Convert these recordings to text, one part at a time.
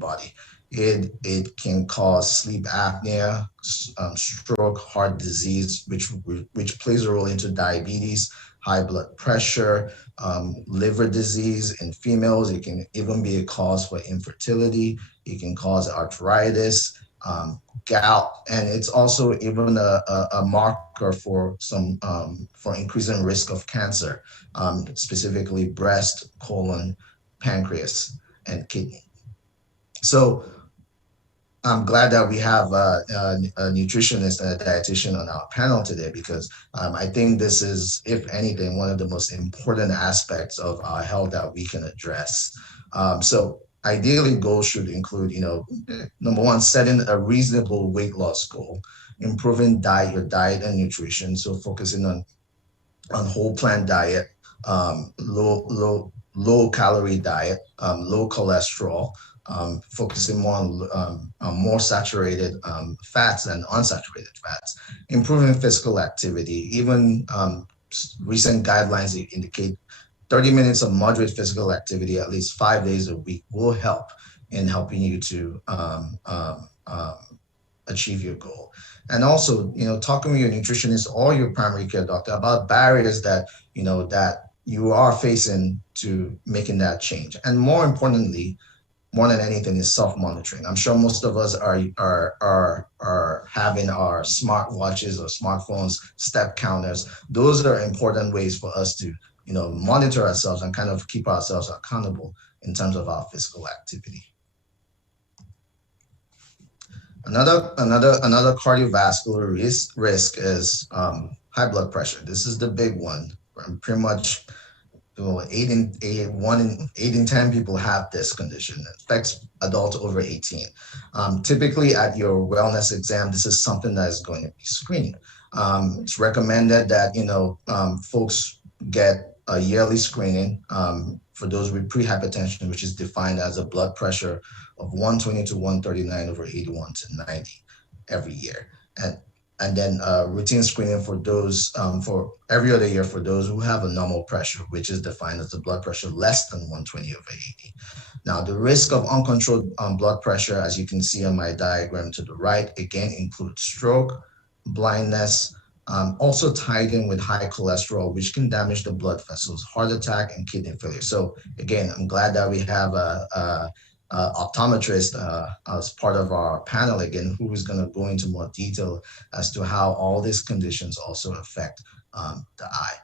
body. It can cause sleep apnea, stroke, heart disease, which plays a role into diabetes, high blood pressure, liver disease in females. It can even be a cause for infertility. It can cause arthritis, gout, and it's also even a marker for for increasing risk of cancer, specifically breast, colon, pancreas, and kidney. So I'm glad that we have a nutritionist and a dietitian on our panel today, because I think this is, if anything, one of the most important aspects of our health that we can address. So ideally, goals should include, number one, setting a reasonable weight loss goal, improving your diet and nutrition. So focusing on whole plant diet, low calorie diet, low cholesterol, focusing more on more saturated fats than unsaturated fats, improving physical activity. Even recent guidelines indicate 30 minutes of moderate physical activity at least 5 days a week will help in helping you to achieve your goal. And also, talking with your nutritionist or your primary care doctor about barriers that you are facing to making that change. And more importantly, more than anything, is self-monitoring. I'm sure most of us are having our smartwatches or smartphones, step counters. Those are important ways for us to monitor ourselves and kind of keep ourselves accountable in terms of our physical activity. Another cardiovascular risk is high blood pressure. This is the big one. Pretty much 8 in 10 people have this condition. It affects adults over 18. Typically at your wellness exam, this is something that is going to be screened. It's recommended that folks get a yearly screening for those with prehypertension, which is defined as a blood pressure of 120 to 139 over 81 to 90 every year. And then routine screening for those for every other year for those who have a normal pressure, which is defined as a blood pressure less than 120 over 80. Now, the risk of uncontrolled blood pressure, as you can see on my diagram to the right, again includes stroke, blindness, also tied in with high cholesterol, which can damage the blood vessels, heart attack, and kidney failure. So again, I'm glad that we have a optometrist as part of our panel again, who is going to go into more detail as to how all these conditions also affect the eye.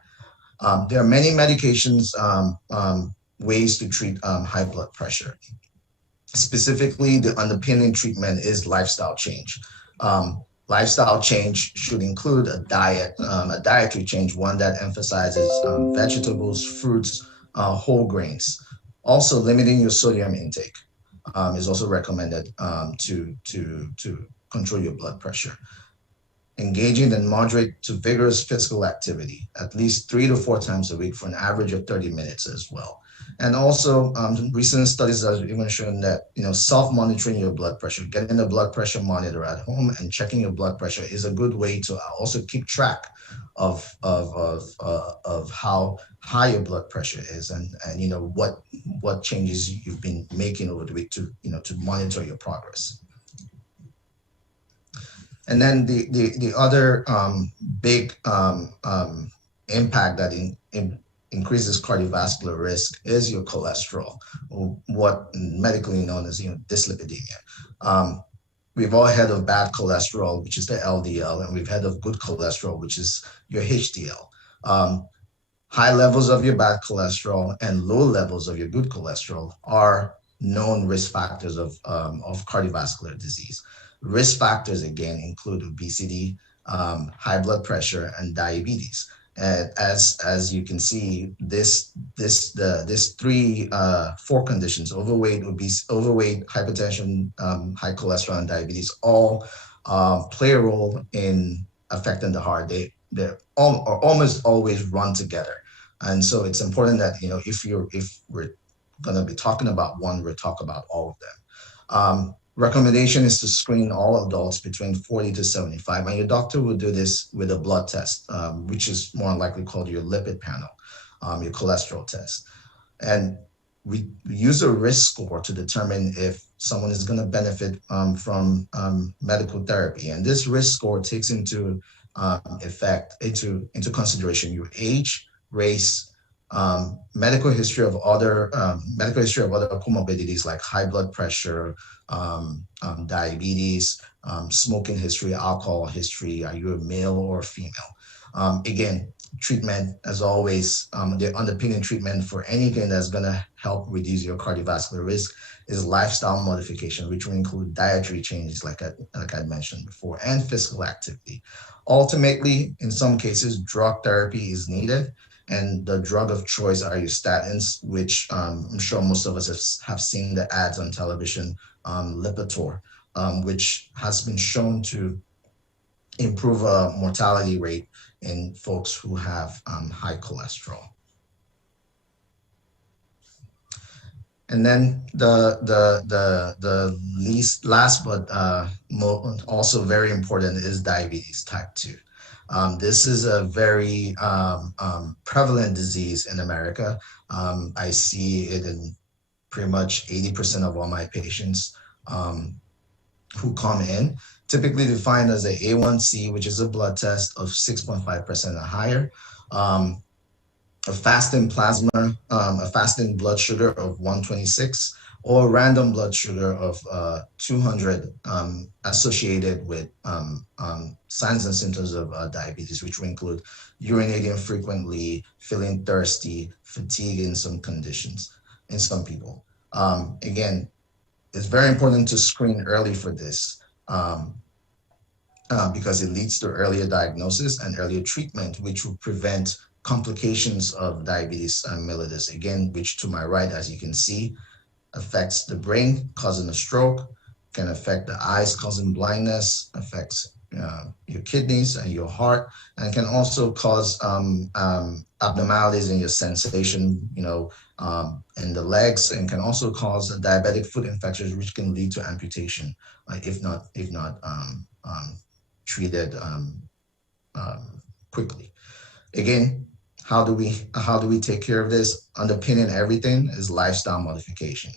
There are many medications, ways to treat high blood pressure. Specifically, the underpinning treatment is lifestyle change. Lifestyle change should include a dietary change, one that emphasizes vegetables, fruits, whole grains. Also, limiting your sodium intake is also recommended to control your blood pressure. Engaging in moderate to vigorous physical activity, at least 3 to 4 times a week for an average of 30 minutes as well. And also, recent studies have even shown that self-monitoring your blood pressure, getting a blood pressure monitor at home and checking your blood pressure is a good way to also keep track of how high your blood pressure is, and what changes you've been making over the week to monitor your progress. And then the other big impact that increases cardiovascular risk is your cholesterol, or what medically known as dyslipidemia. We've all heard of bad cholesterol, which is the LDL, and we've heard of good cholesterol, which is your HDL. High levels of your bad cholesterol and low levels of your good cholesterol are known risk factors of cardiovascular disease. Risk factors, again, include obesity, high blood pressure, and diabetes. As you can see, this 4 conditions: overweight, hypertension, high cholesterol, and diabetes, all play a role in affecting the heart. They're almost always run together, and so it's important that if we're going to be talking about one, we're talking about all of them. Recommendation is to screen all adults between 40 to 75, and your doctor will do this with a blood test, which is more likely called your lipid panel, your cholesterol test. And we use a risk score to determine if someone is going to benefit from medical therapy. And this risk score takes into consideration your age, race, medical history of other comorbidities like high blood pressure, diabetes, smoking history, alcohol history. Are you a male or female? Again, treatment, as always, the underpinning treatment for anything that's going to help reduce your cardiovascular risk is lifestyle modification, which will include dietary changes, like I mentioned before, and physical activity. Ultimately, in some cases, drug therapy is needed, and the drug of choice are your statins, which I'm sure most of us have seen the ads on television, Lipitor, which has been shown to improve mortality rate in folks who have high cholesterol. And then the last but also very important is diabetes type 2. This is a very prevalent disease in America. I see it in pretty much 80% of all my patients who come in, typically defined as a A1C, which is a blood test of 6.5% or higher, a fasting plasma, a fasting blood sugar of 126, or a random blood sugar of 200 associated with signs and symptoms of diabetes, which will include urinating frequently, feeling thirsty, fatigue in some conditions, in some people. Again, it's very important to screen early for this because it leads to earlier diagnosis and earlier treatment, which will prevent complications of diabetes mellitus, again, which to my right, as you can see, affects the brain, causing a stroke, can affect the eyes, causing blindness, affects your kidneys and your heart, and can also cause abnormalities in your sensation, in the legs, and can also cause diabetic foot infections, which can lead to amputation if not treated quickly. Again, how do we take care of this? Underpinning everything is lifestyle modification.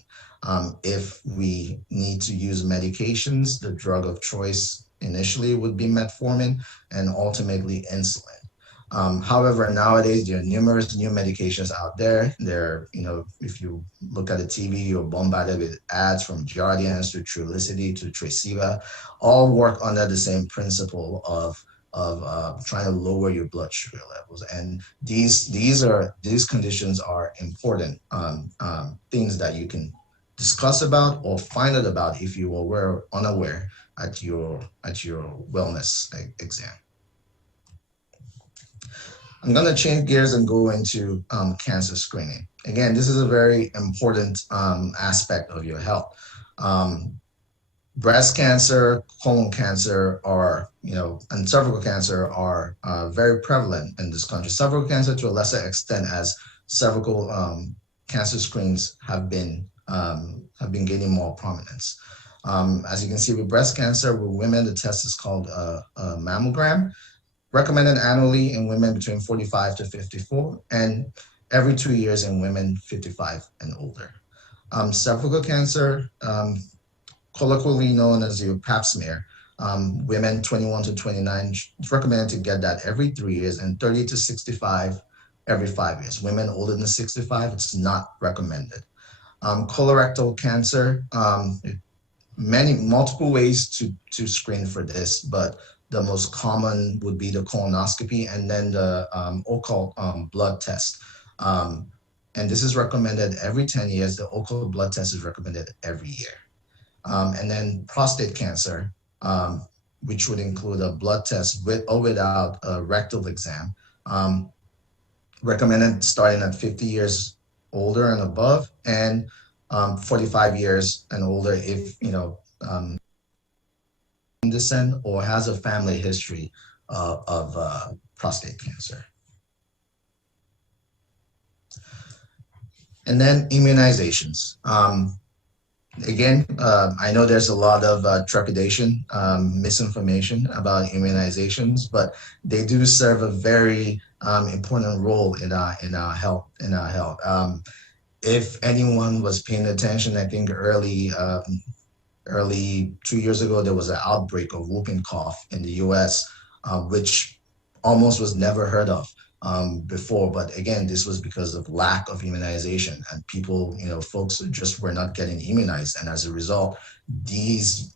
If we need to use medications, the drug of choice initially would be metformin and ultimately insulin. However, nowadays there are numerous new medications out there. If you look at the TV, you're bombarded with ads from Jardiance to Trulicity to Tresiba, all work under the same principle of trying to lower your blood sugar levels. And these conditions are important things that you can discuss about or find out about if you were unaware at your wellness exam. I'm going to change gears and go into cancer screening. Again, this is a very important aspect of your health. Breast cancer, colon cancer, and cervical cancer are very prevalent in this country. Cervical cancer, to a lesser extent, as cervical cancer screens have been gaining more prominence. As you can see with breast cancer, with women, the test is called a mammogram, recommended annually in women between 45 to 54, and every 2 years in women 55 and older. Cervical cancer, colloquially known as your pap smear, women 21 to 29, it's recommended to get that every 3 years, and 30 to 65 every 5 years. Women older than 65, it's not recommended. Colorectal cancer, multiple ways to screen for this, but the most common would be the colonoscopy and then the occult blood test. And this is recommended every 10 years. The occult blood test is recommended every year. And then prostate cancer, which would include a blood test with or without a rectal exam, recommended starting at 50 years older and above, and 45 years and older if, descent or has a family history of prostate cancer. And then immunizations. Again, I know there's a lot of trepidation, misinformation about immunizations, but they do serve a very important role in our health. if anyone was paying attention, I think early 2 years ago, there was an outbreak of whooping cough in the US, which almost was never heard of before. But again, this was because of lack of immunization, and people, folks just were not getting immunized. And as a result, these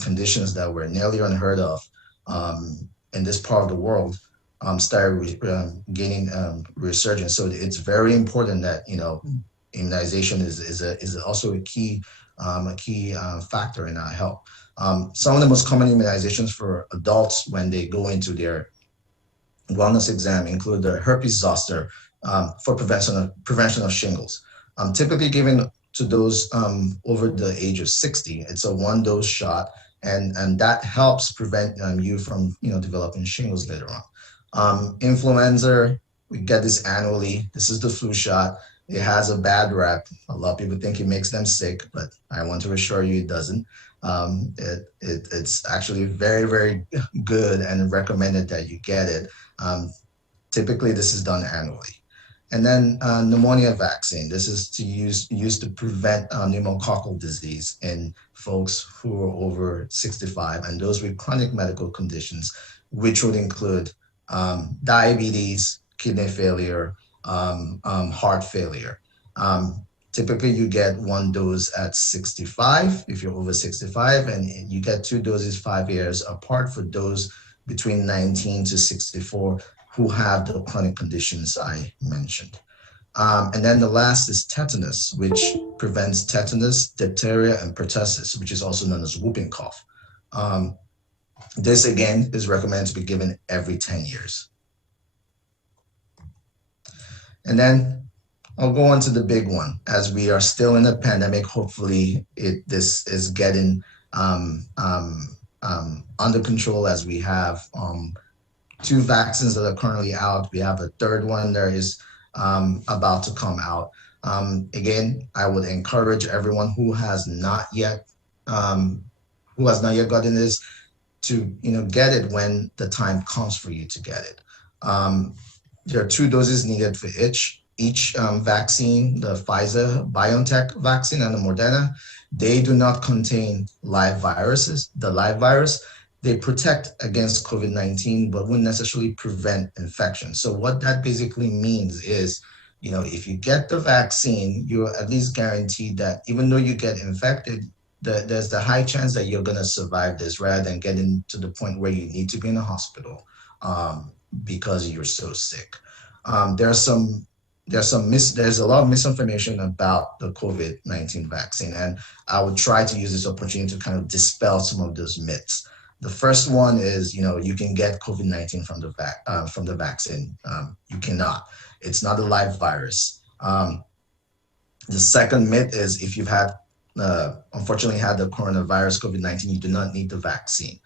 conditions that were nearly unheard of in this part of the world started gaining resurgence. So it's very important that, immunization is also a key factor in our health. Some of the most common immunizations for adults when they go into their wellness exam include the herpes zoster for prevention of shingles. Typically given to those over the age of 60. It's a one-dose shot, and that helps prevent you from developing shingles later on. Influenza, we get this annually. This is the flu shot. It has a bad rap. A lot of people think it makes them sick, but I want to assure you it doesn't. It's actually very, very good and recommended that you get it. Typically, this is done annually. And then pneumonia vaccine. This is to used to prevent pneumococcal disease in folks who are over 65 and those with chronic medical conditions, which would include diabetes, kidney failure, heart failure. Typically, you get one dose at 65 if you're over 65, and you get 2 doses 5 years apart for those between 19 to 64 who have the chronic conditions I mentioned. And then the last is tetanus, which prevents tetanus, diphtheria, and pertussis, which is also known as whooping cough. This, again, is recommended to be given every 10 years. And then I'll go on to the big one. As we are still in a pandemic, hopefully this is getting under control as we have 2 vaccines that are currently out. We have a third one that is about to come out. Again, I would encourage everyone who has not yet gotten this to get it when the time comes for you to get it. There are 2 doses needed for each vaccine, the Pfizer-BioNTech vaccine and the Moderna. They do not contain live viruses. The live virus, they protect against COVID-19, but wouldn't necessarily prevent infection. So what that basically means is, if you get the vaccine, you're at least guaranteed that even though you get infected, there's the high chance that you're going to survive this rather than getting to the point where you need to be in a hospital because you're so sick. There's a lot of misinformation about the COVID-19 vaccine, and I would try to use this opportunity to kind of dispel some of those myths. The first one is, you can get COVID-19 from the vaccine. You cannot. It's not a live virus. The second myth is if you've unfortunately had the coronavirus, COVID-19, you do not need the vaccine.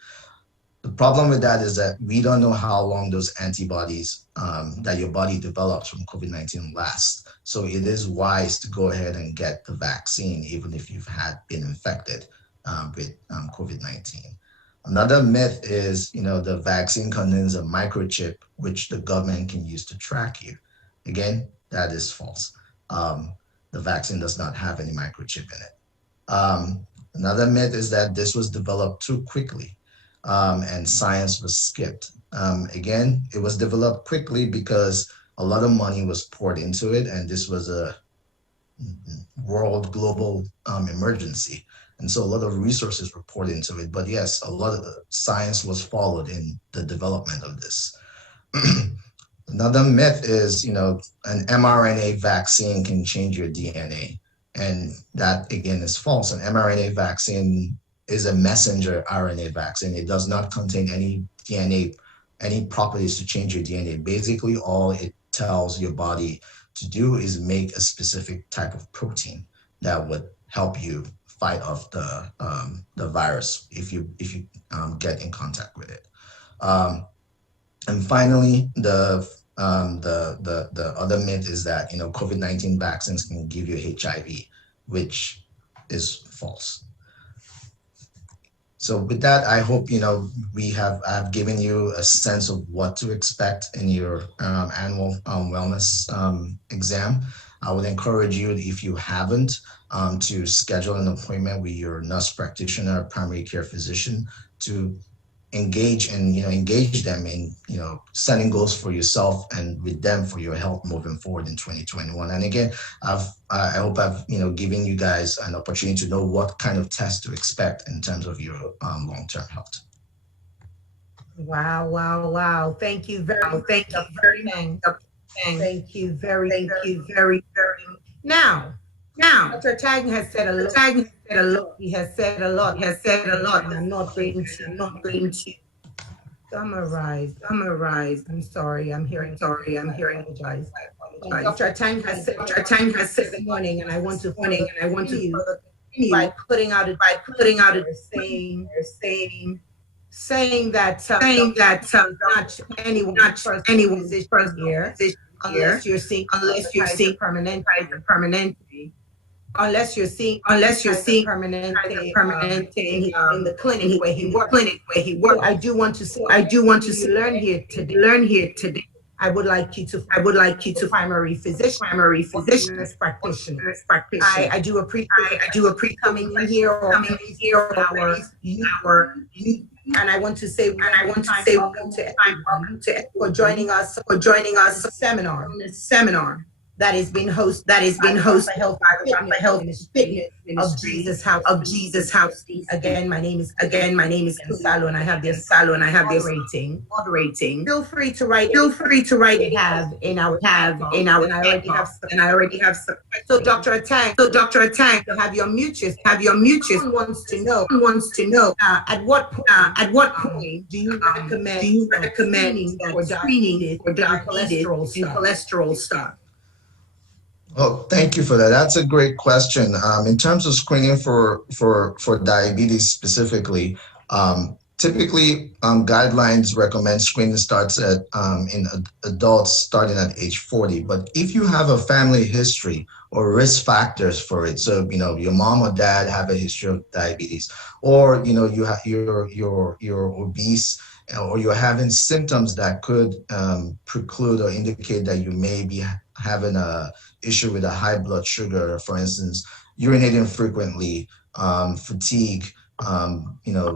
The problem with that is that we don't know how long those antibodies that your body develops from COVID-19 last. So it is wise to go ahead and get the vaccine, even if you've been infected with COVID-19. Another myth is, the vaccine contains a microchip, which the government can use to track you. Again, that is false. The vaccine does not have any microchip in it. Another myth is that this was developed too quickly. And science was skipped. Again, it was developed quickly because a lot of money was poured into it, and this was a global emergency. And so a lot of resources were poured into it. But yes, a lot of the science was followed in the development of this. Another myth is, an mRNA vaccine can change your DNA. And that, again, is false. An mRNA vaccine is a messenger RNA vaccine. It does not contain any DNA, any properties to change your DNA. Basically, all it tells your body to do is make a specific type of protein that would help you fight off the virus if you get in contact with it. And finally, the other myth is that COVID-19 vaccines can give you HIV, which is false. So with that, I hope I've given you a sense of what to expect in your annual wellness exam. I would encourage you, if you haven't, to schedule an appointment with your nurse practitioner, primary care physician, to engage them in setting goals for yourself and with them for your health moving forward in 2021. And again, I hope I've given you guys an opportunity to know what kind of tests to expect in terms of your long-term health. Wow. Thank you very much. Thank you very much. Now, Dr. Attang has said a lot. He has said a lot. And I'm not going to summarize. I'm sorry. I'm hearing. I apologize. Dr. Attang has said this morning, and I want to continue by putting out a saying that not anyone's first year unless you're seeing permanent, unless you're seeing permanent in the clinic where he works. So I do want to say, learn here today. I would like you to primary physician, nurse practitioner. I do appreciate coming in here or and I want to say welcome to for joining us seminar that has been hosted by the Health Fitness of Jesus House. Again, my name is Gonsallo, and I have this moderating. Feel free to write have in our and I already have some. So Dr. Attang, to have your mutuals. Someone wants to know at what point do you recommend screening for diabetes and cholesterol stuff? Oh, thank you for that. That's a great question. In terms of screening for diabetes specifically, typically guidelines recommend screening starts at in adults starting at age 40. But if you have a family history or risk factors for it, so your mom or dad have a history of diabetes, or you have you're obese, or you're having symptoms that could preclude or indicate that you may be having a issue with a high blood sugar, for instance, urinating frequently, fatigue,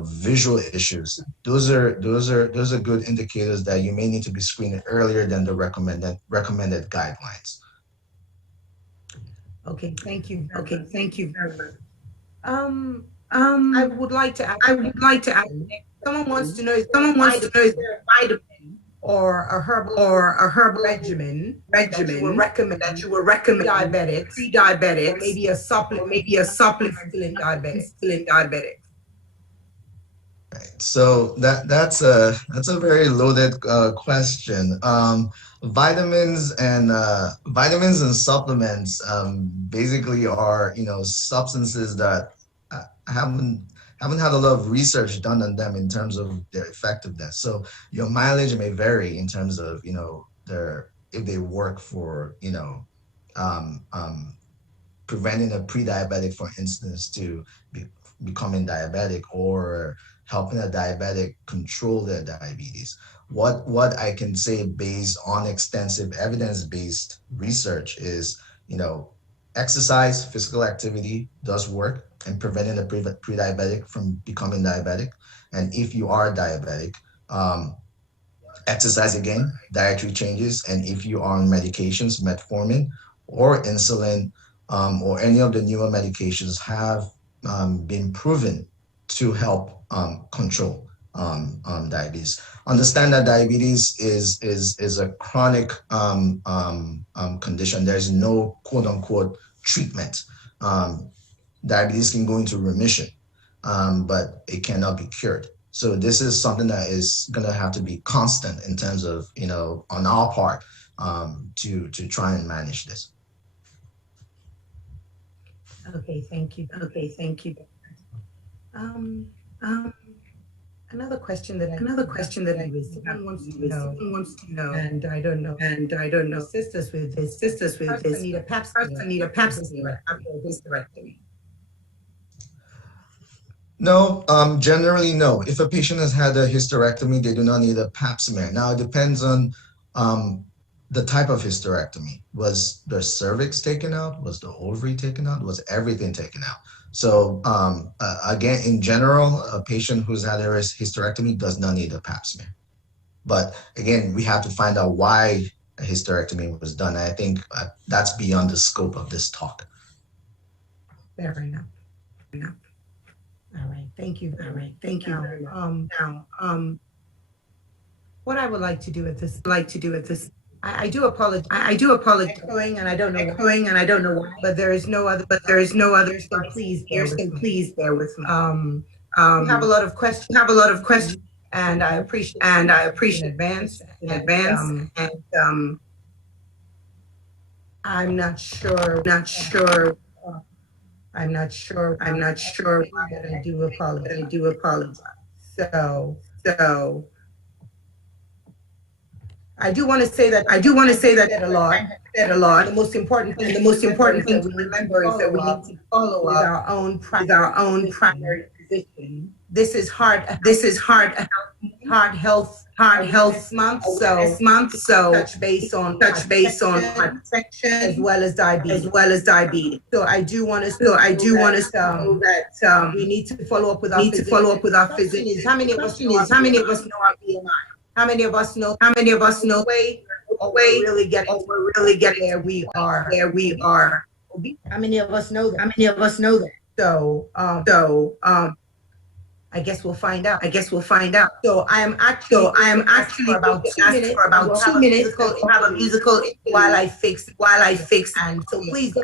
visual issues. Those are good indicators that you may need to be screened earlier than the recommended guidelines. Okay, thank you very much. I would like to add. Someone wants to know is there a vitamin or a herbal regimen that you will recommend pre-diabetic, or maybe a supplement still in diabetic. Right. So that's a very loaded question. Vitamins and supplements basically are substances that haven't had a lot of research done on them in terms of their effectiveness. So your mileage may vary in terms of if they work for preventing a pre-diabetic, for instance, to becoming diabetic, or helping a diabetic control their diabetes. What I can say based on extensive evidence-based research is, exercise, physical activity does work in preventing a pre-diabetic from becoming diabetic. And if you are diabetic, exercise again, dietary changes, and if you are on medications, metformin or insulin, or any of the newer medications have been proven to help control diabetes. Understand that diabetes is a chronic condition. There's no quote unquote treatment. Diabetes can go into remission, but it cannot be cured. So this is something that is going to have to be constant in terms of, on our part, to try and manage this. Okay, thank you. Another question that I raised. Someone wants to know, and I don't know. Sisters with this. Need a pap smear after hysterectomy. No, generally no. If a patient has had a hysterectomy, they do not need a pap smear. Now it depends on um, the type of hysterectomy. Was the cervix taken out? Was the ovary taken out? Was everything taken out? So again, in general, a patient who's had a hysterectomy does not need a pap smear. But again, we have to find out why a hysterectomy was done. I think that's beyond the scope of this talk. Fair enough. All right, thank you. All right, thank you very much. What I would like to do at this, I do apologize. I do apologize. Echoing, and I don't know why. But there is no other. So please bear with me. We have a lot of questions. And I appreciate. In advance. I'm not sure. I'm not sure. But I do apologize. So I do want to say that a lot. The most important thing to remember is that we need to follow up with our own primary physician. This is hard health month. So touch base on hypertension as well as diabetes. So I do want to know that we need to follow up with our physicians. How many of us know our BMI? How many of us know way really get where we are? How many of us know that? So I guess we'll find out. So I am actually for about 2 minutes. We'll have a musical while I fix. And so please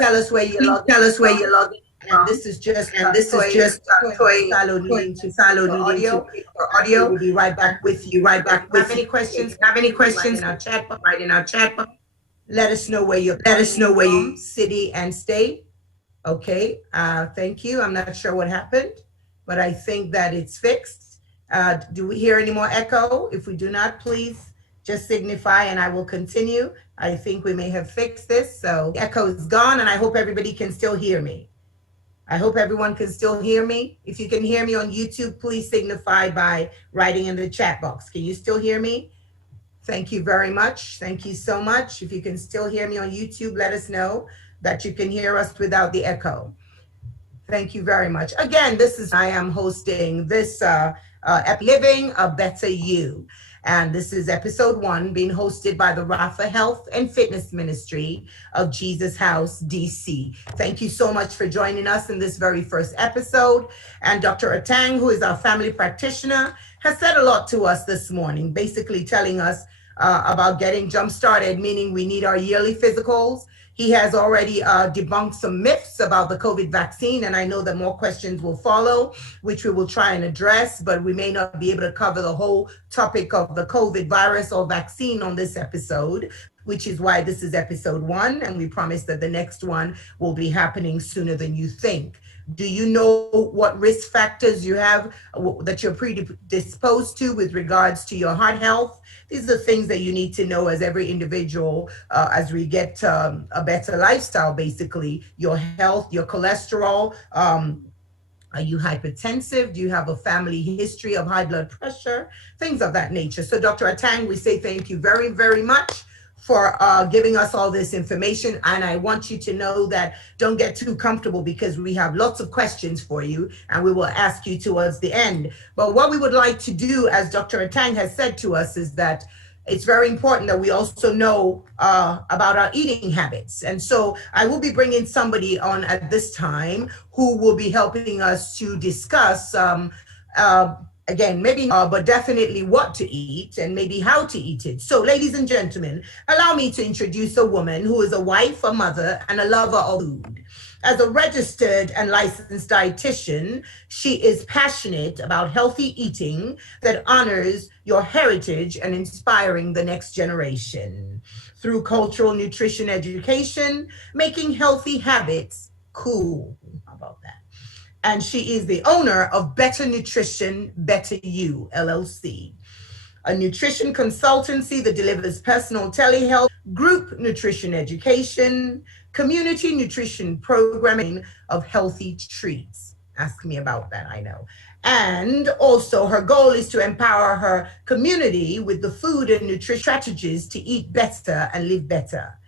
tell us where you're logging. And this is just Toye needing to audio. We'll be right back with you. Have any questions? Write in our chat box. Let us know where you city and state. Okay. Thank you. I'm not sure what happened, but I think that it's fixed. Do we hear any more echo? If we do not, please just signify and I will continue. I think we may have fixed this. So the echo is gone and I hope everybody can still hear me. I hope everyone can still hear me. If you can hear me on YouTube, please signify by writing in the chat box. Can you still hear me? Thank you very much. Thank you so much. If you can still hear me on YouTube, let us know that you can hear us without the echo. Thank you very much. Again, I am hosting this Living a Better You. And this is episode 1 being hosted by the Rapha Health and Fitness Ministry of Jesus House, DC. Thank you so much for joining us in this very first episode. And Dr. Attang, who is our family practitioner, has said a lot to us this morning, basically telling us about getting jump-started, meaning we need our yearly physicals. He has already debunked some myths about the COVID vaccine, and I know that more questions will follow, which we will try and address, but we may not be able to cover the whole topic of the COVID virus or vaccine on this episode, which is why this is episode 1, and we promise that the next one will be happening sooner than you think. Do you know what risk factors you have that you're predisposed to with regards to your heart health? These are things that you need to know as every individual as we get a better lifestyle, basically. Your health, your cholesterol. Are you hypertensive? Do you have a family history of high blood pressure? Things of that nature. So Dr. Attang, we say thank you very, very much for giving us all this information. And I want you to know that don't get too comfortable because we have lots of questions for you and we will ask you towards the end. But what we would like to do, as Dr. Attang has said to us, is that it's very important that we also know about our eating habits. And so I will be bringing somebody on at this time who will be helping us to discuss again, maybe, but definitely what to eat and maybe how to eat it. So, ladies and gentlemen, allow me to introduce a woman who is a wife, a mother, and a lover of food. As a registered and licensed dietitian, she is passionate about healthy eating that honors your heritage and inspiring the next generation. Through cultural nutrition education, making healthy habits cool. How about that? And she is the owner of Better Nutrition, Better You, LLC, a nutrition consultancy that delivers personal telehealth, group nutrition education, community nutrition programming of healthy treats. Ask me about that, I know. And also, her goal is to empower her community with the food and nutrition strategies to eat better and live better.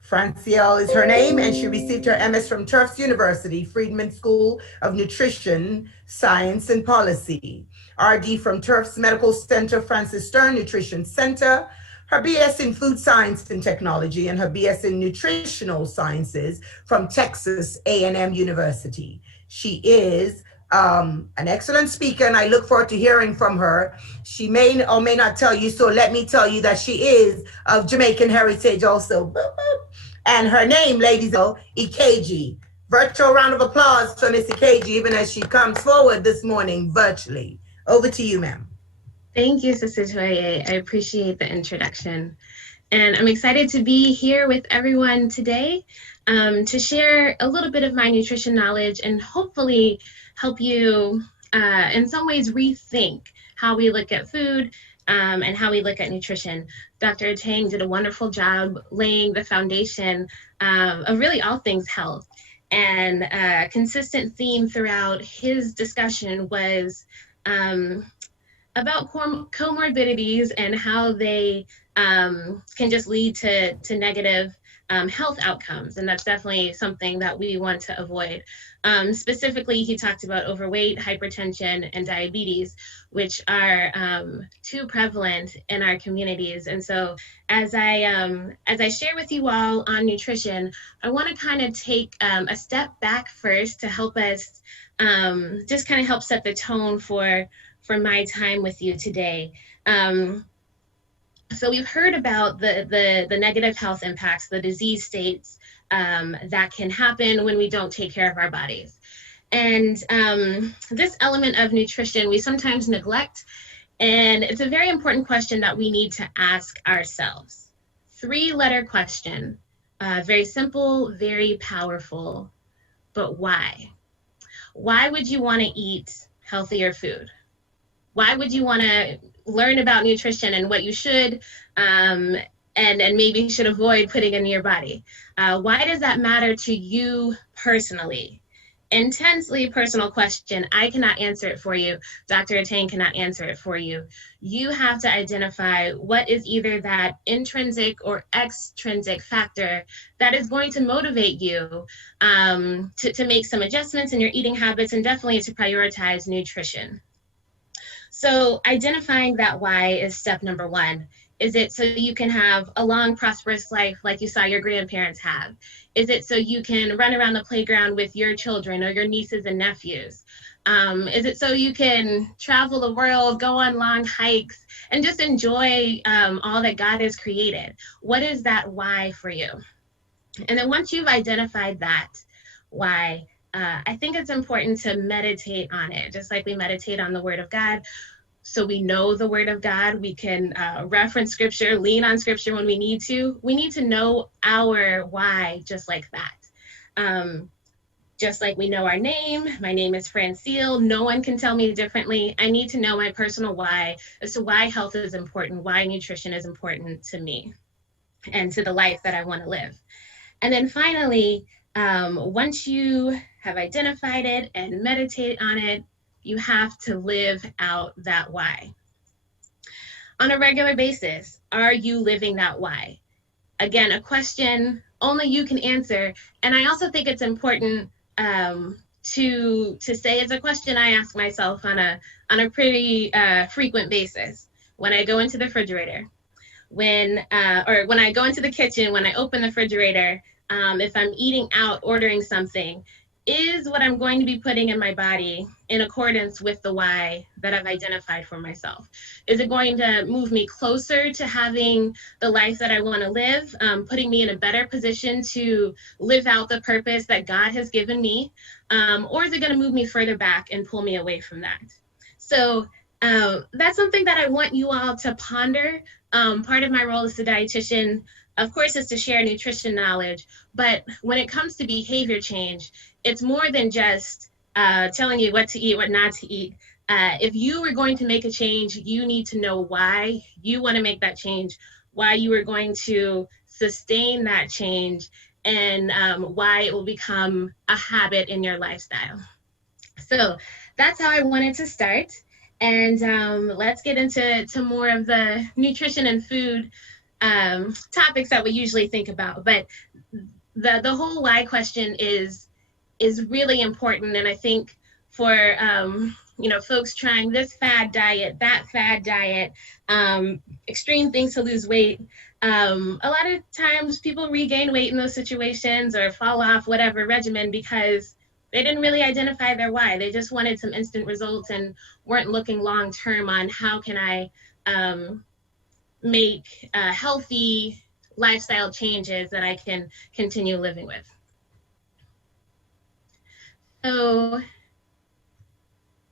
Francie is her name, and she received her MS from Tufts University, Friedman School of Nutrition, Science and Policy. RD from Tufts Medical Center, Francis Stern Nutrition Center. Her BS in Food Science and Technology, and her BS in Nutritional Sciences from Texas A&M University. She is an excellent speaker, and I look forward to hearing from her. She may or may not tell you, so let me tell you that she is of Jamaican heritage also. And her name, ladies, Ikeji. Virtual round of applause for Miss Ikeji, even as she comes forward this morning virtually. Over to you, ma'am. Thank you, Sister Toye. I appreciate the introduction. And I'm excited to be here with everyone today to share a little bit of my nutrition knowledge and hopefully help you in some ways rethink how we look at food and how we look at nutrition. Dr. Attang did a wonderful job laying the foundation of really all things health. And a consistent theme throughout his discussion was about comorbidities and how they can just lead to negative health outcomes. And that's definitely something that we want to avoid. Specifically, he talked about overweight, hypertension, and diabetes, which are too prevalent in our communities. And so as I share with you all on nutrition, I want to kind of take a step back first to help us just kind of help set the tone for my time with you today. So we've heard about the negative health impacts, the disease states that can happen when we don't take care of our bodies. And this element of nutrition we sometimes neglect, and it's a very important question that we need to ask ourselves. 3-letter question, very simple, very powerful, but why? Why would you want to eat healthier food? Why would you want to learn about nutrition and what you should and maybe should avoid putting in your body? Why does that matter to you personally? Intensely personal question. I cannot answer it for you. Dr. Attang cannot answer it for you. You have to identify what is either that intrinsic or extrinsic factor that is going to motivate you to make some adjustments in your eating habits and definitely to prioritize nutrition. So identifying that why is step number 1. Is it so you can have a long, prosperous life like you saw your grandparents have? Is it so you can run around the playground with your children or your nieces and nephews? Is it so you can travel the world, go on long hikes, and just enjoy all that God has created? What is that why for you? And then once you've identified that why, I think it's important to meditate on it, just like we meditate on the Word of God. So we know the Word of God, we can reference Scripture, lean on Scripture when we need to. We need to know our why just like that. Just like we know our name, my name is Francie, no one can tell me differently. I need to know my personal why as to why health is important, why nutrition is important to me and to the life that I want to live. And then finally, once you have identified it and meditate on it, you have to live out that why. On a regular basis, are you living that why? Again, a question only you can answer. And I also think it's important to say it's a question I ask myself on a pretty frequent basis. When I go into the refrigerator, when I go into the kitchen, when I open the refrigerator, if I'm eating out, ordering something, is what I'm going to be putting in my body in accordance with the why that I've identified for myself? Is it going to move me closer to having the life that I want to live, putting me in a better position to live out the purpose that God has given me? Or is it going to move me further back and pull me away from that? So that's something that I want you all to ponder. Part of my role as a dietitian, of course, is to share nutrition knowledge, but when it comes to behavior change, it's more than just telling you what to eat, what not to eat. If you were going to make a change, you need to know why you want to make that change, why you are going to sustain that change, and why it will become a habit in your lifestyle. So that's how I wanted to start. And let's get into more of the nutrition and food topics that we usually think about. But the whole why question is really important. And I think for folks trying this fad diet, that fad diet, extreme things to lose weight, a lot of times people regain weight in those situations or fall off whatever regimen because they didn't really identify their why. They just wanted some instant results and weren't looking long term on how can I make healthy lifestyle changes that I can continue living with. So,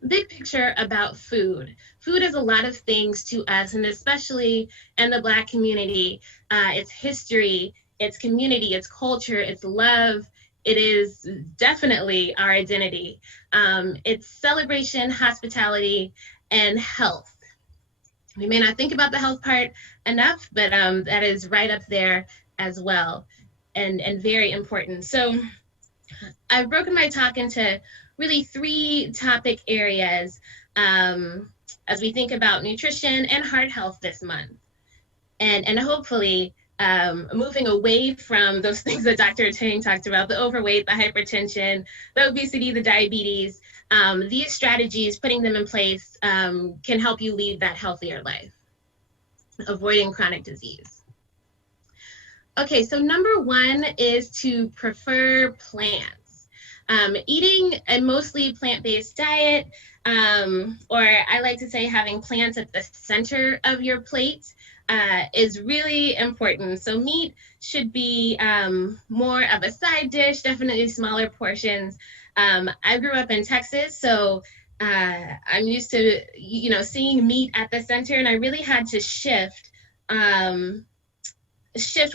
big picture about food. Food is a lot of things to us, and especially in the Black community. It's history, it's community, it's culture, it's love. It is definitely our identity. It's celebration, hospitality, and health. We may not think about the health part enough, but that is right up there as well, and very important. So I've broken my talk into really 3 topic areas as we think about nutrition and heart health this month. And hopefully moving away from those things that Dr. Attang talked about, the overweight, the hypertension, the obesity, the diabetes, these strategies, putting them in place can help you lead that healthier life, avoiding chronic disease. Okay, so number 1 is to prefer plants. Eating a mostly plant-based diet, or I like to say having plants at the center of your plate, is really important. So meat should be more of a side dish, definitely smaller portions. I grew up in Texas, so I'm used to seeing meat at the center, and I really had to shift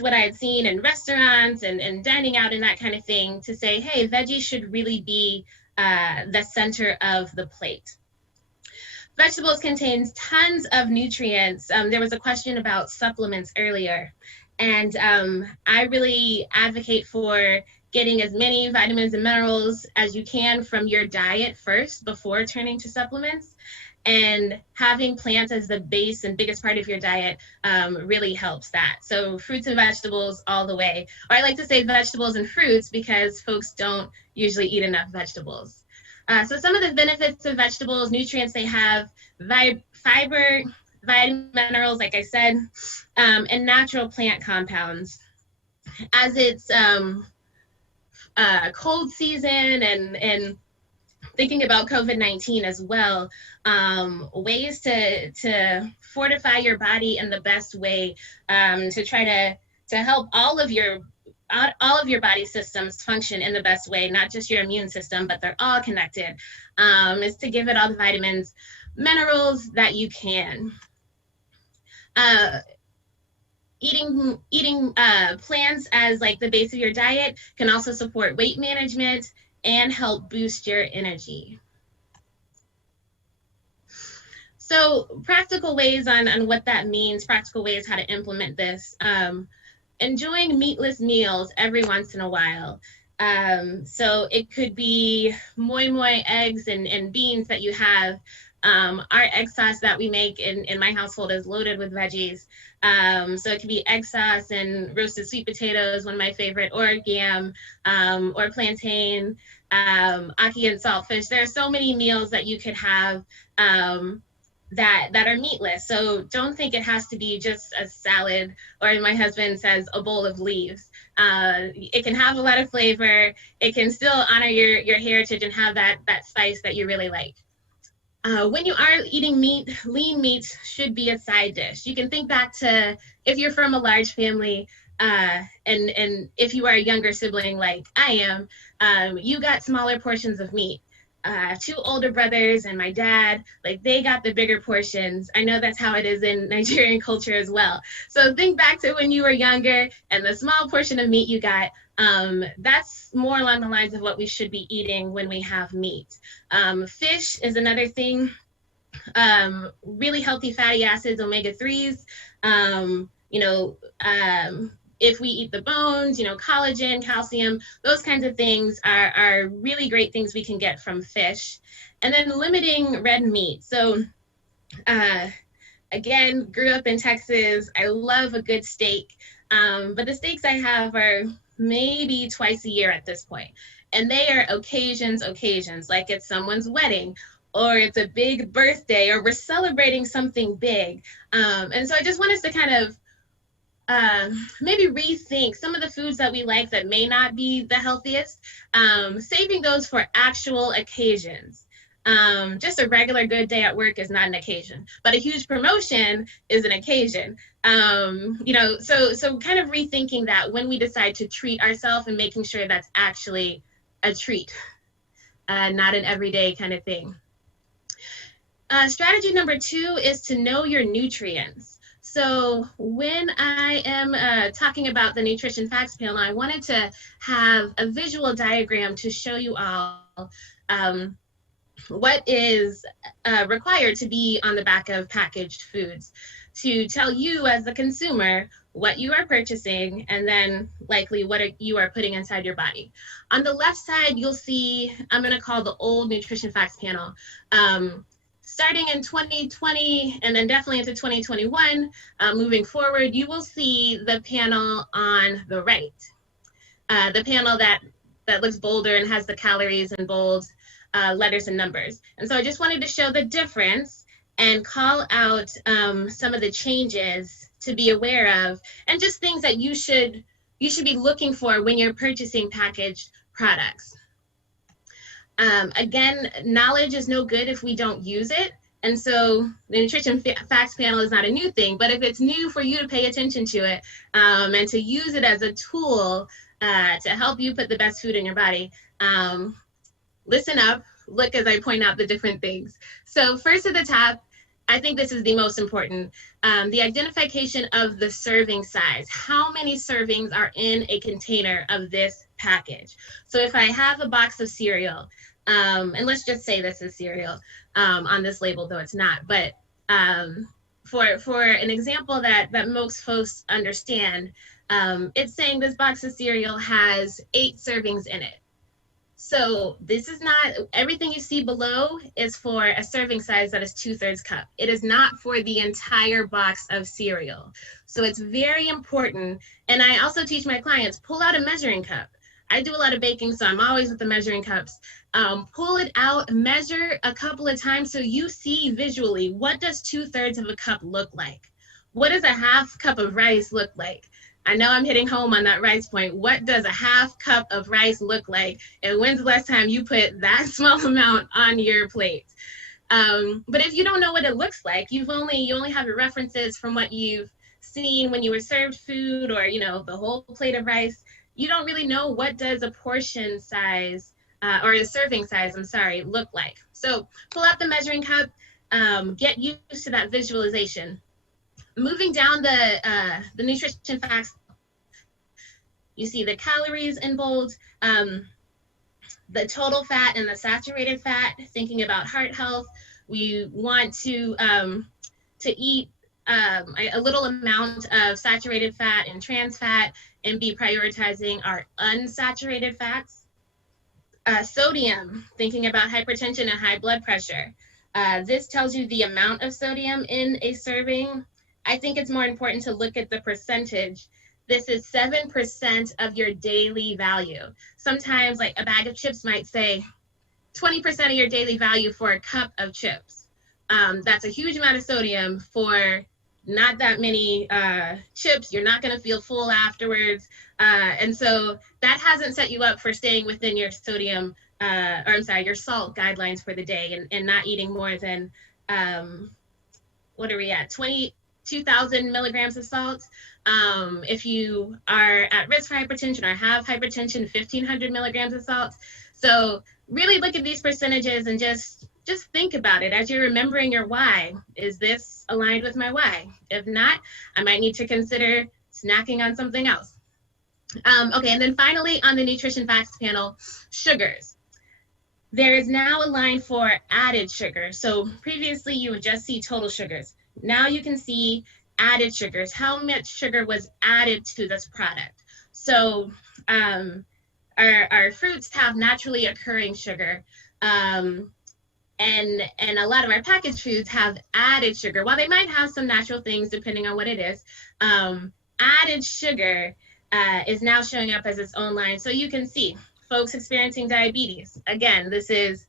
what I had seen in restaurants and dining out and that kind of thing to say, hey, veggies should really be the center of the plate. Vegetables contains tons of nutrients. There was a question about supplements earlier, and I really advocate for getting as many vitamins and minerals as you can from your diet first before turning to supplements. And having plants as the base and biggest part of your diet really helps that. So fruits and vegetables all the way. Or I like to say vegetables and fruits because folks don't usually eat enough vegetables. So some of the benefits of vegetables, nutrients they have, fiber, vitamin minerals, like I said, and natural plant compounds. As it's cold season and thinking about COVID-19 as well, ways to fortify your body in the best way, to try to help all of your body systems function in the best way, not just your immune system, but they're all connected, is to give it all the vitamins, minerals that you can. Eating plants as like the base of your diet can also support weight management and help boost your energy. So practical ways on what that means, practical ways how to implement this. Enjoying meatless meals every once in a while. So it could be moi moi eggs and beans that you have. Our egg sauce that we make in my household is loaded with veggies. So it could be egg sauce and roasted sweet potatoes, one of my favorite, or yam, or plantain, ackee and saltfish. There are so many meals that you could have that are meatless. So don't think it has to be just a salad, or my husband says a bowl of leaves. It can have a lot of flavor. It can still honor your heritage and have that spice that you really like. When you are eating meat, lean meat should be a side dish. You can think back to if you're from a large family, and if you are a younger sibling like I am, you got smaller portions of meat. 2 older brothers and my dad, like they got the bigger portions. I know that's how it is in Nigerian culture as well. So think back to when you were younger and the small portion of meat you got. That's more along the lines of what we should be eating when we have meat. Fish is another thing. Really healthy fatty acids, omega-3s, if we eat the bones, collagen, calcium, those kinds of things are really great things we can get from fish. And then limiting red meat. So again, grew up in Texas. I love a good steak, but the steaks I have are maybe twice a year at this point. And they are occasions, like it's someone's wedding, or it's a big birthday, or we're celebrating something big. And so I just want us to kind of maybe rethink some of the foods that we like that may not be the healthiest, saving those for actual occasions. Just a regular good day at work is not an occasion, but a huge promotion is an occasion. So kind of rethinking that when we decide to treat ourselves and making sure that's actually a treat, not an everyday kind of thing. Strategy number 2 is to know your nutrients. So when I am talking about the nutrition facts panel, I wanted to have a visual diagram to show you all what is required to be on the back of packaged foods, to tell you as the consumer what you are purchasing and then likely what you are putting inside your body. On the left side, you'll see, I'm going to call the old nutrition facts panel. Starting in 2020 and then definitely into 2021, moving forward, you will see the panel on the right. The panel that looks bolder and has the calories in bold letters and numbers. And so I just wanted to show the difference and call out some of the changes to be aware of, and just things that you should be looking for when you're purchasing packaged products. Again, knowledge is no good if we don't use it. And so the nutrition facts panel is not a new thing, but if it's new for you to pay attention to it and to use it as a tool to help you put the best food in your body, listen up, look as I point out the different things. So first at the top, I think this is the most important, the identification of the serving size. How many servings are in a container of this package? So if I have a box of cereal, and let's just say this is cereal on this label, though it's not, but for an example that most folks understand, it's saying this box of cereal has 8 servings in it. So this is not, everything you see below is for a serving size that is 2/3 cup. It is not for the entire box of cereal. So it's very important. And I also teach my clients, pull out a measuring cup. I do a lot of baking, so I'm always with the measuring cups. Pull it out, measure a couple of times so you see visually, what does 2/3 of a cup look like? What does a 1/2 cup of rice look like? I know I'm hitting home on that rice point. What does a 1/2 cup of rice look like? And when's the last time you put that small amount on your plate? But if you don't know what it looks like, you only have your references from what you've seen when you were served food, or the whole plate of rice. You don't really know what does a portion size or a serving size, look like. So pull out the measuring cup, get used to that visualization. Moving down the nutrition facts, you see the calories in bold, the total fat and the saturated fat. Thinking about heart health, we want to eat a little amount of saturated fat and trans fat and be prioritizing our unsaturated fats. Sodium, thinking about hypertension and high blood pressure. This tells you the amount of sodium in a serving. I think it's more important to look at the percentage. This is 7% of your daily value. Sometimes, like a bag of chips might say 20% of your daily value for a cup of chips. That's a huge amount of sodium for not that many chips. You're not going to feel full afterwards. And so that hasn't set you up for staying within your sodium, your salt guidelines for the day, and not eating more than, what are we at, 22,000 milligrams of salt. If you are at risk for hypertension or have hypertension, 1,500 milligrams of salt. So really look at these percentages and just think about it as you're remembering your why. Is this aligned with my why? If not, I might need to consider snacking on something else. Okay, and then finally on the nutrition facts panel, sugars. There is now a line for added sugar. So previously you would just see total sugars. Now you can see added sugars, how much sugar was added to this product. So our fruits have naturally occurring sugar. And a lot of our packaged foods have added sugar. While they might have some natural things depending on what it is, added sugar is now showing up as its own line. So you can see folks experiencing diabetes. Again, this is,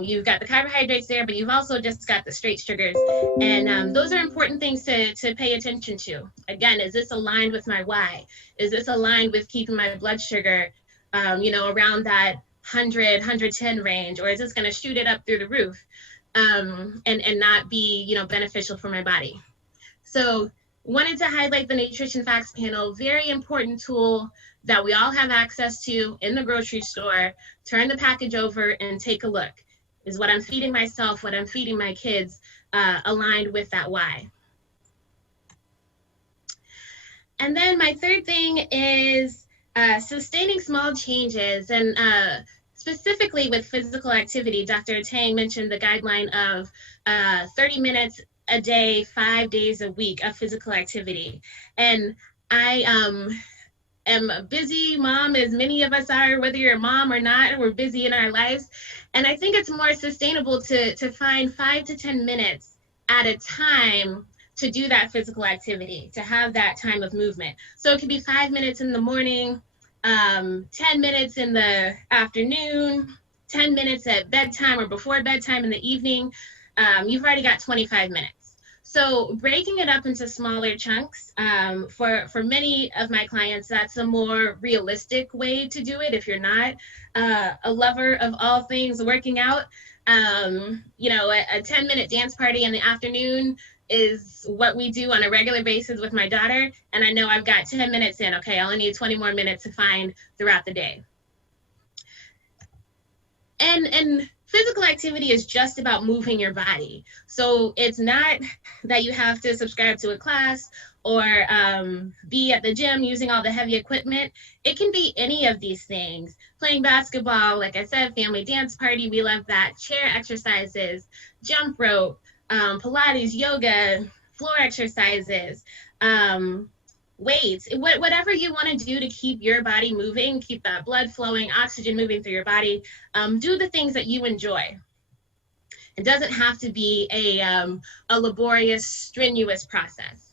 you've got the carbohydrates there, but you've also just got the straight sugars. And those are important things to pay attention to. Again, is this aligned with my why? Is this aligned with keeping my blood sugar, around that 100, 110 range, or is this going to shoot it up through the roof and not be, beneficial for my body? So wanted to highlight the Nutrition Facts panel, very important tool that we all have access to in the grocery store. Turn the package over and take a look. Is what I'm feeding myself, what I'm feeding my kids, aligned with that why? And then my third thing is sustaining small changes, and specifically with physical activity. Dr. Attang mentioned the guideline of 30 minutes a day, 5 days a week of physical activity. And I am a busy mom, as many of us are, whether you're a mom or not, we're busy in our lives. And I think it's more sustainable to find 5 to 10 minutes at a time to do that physical activity, to have that time of movement. So it could be 5 minutes in the morning, 10 minutes in the afternoon, 10 minutes at bedtime or before bedtime in the evening. You've already got 25 minutes. So breaking it up into smaller chunks, for many of my clients, that's a more realistic way to do it. If you're not a lover of all things working out, a 10-minute dance party in the afternoon is what we do on a regular basis with my daughter. And I know I've got 10 minutes in. Okay, I only need 20 more minutes to find throughout the day. And physical activity is just about moving your body. So it's not that you have to subscribe to a class or be at the gym using all the heavy equipment. It can be any of these things. Playing basketball, like I said, family dance party, we love that. Chair exercises, jump rope, Pilates, yoga, floor exercises, weights, whatever you want to do to keep your body moving, keep that blood flowing, oxygen moving through your body. Do the things that you enjoy. It doesn't have to be a laborious, strenuous process.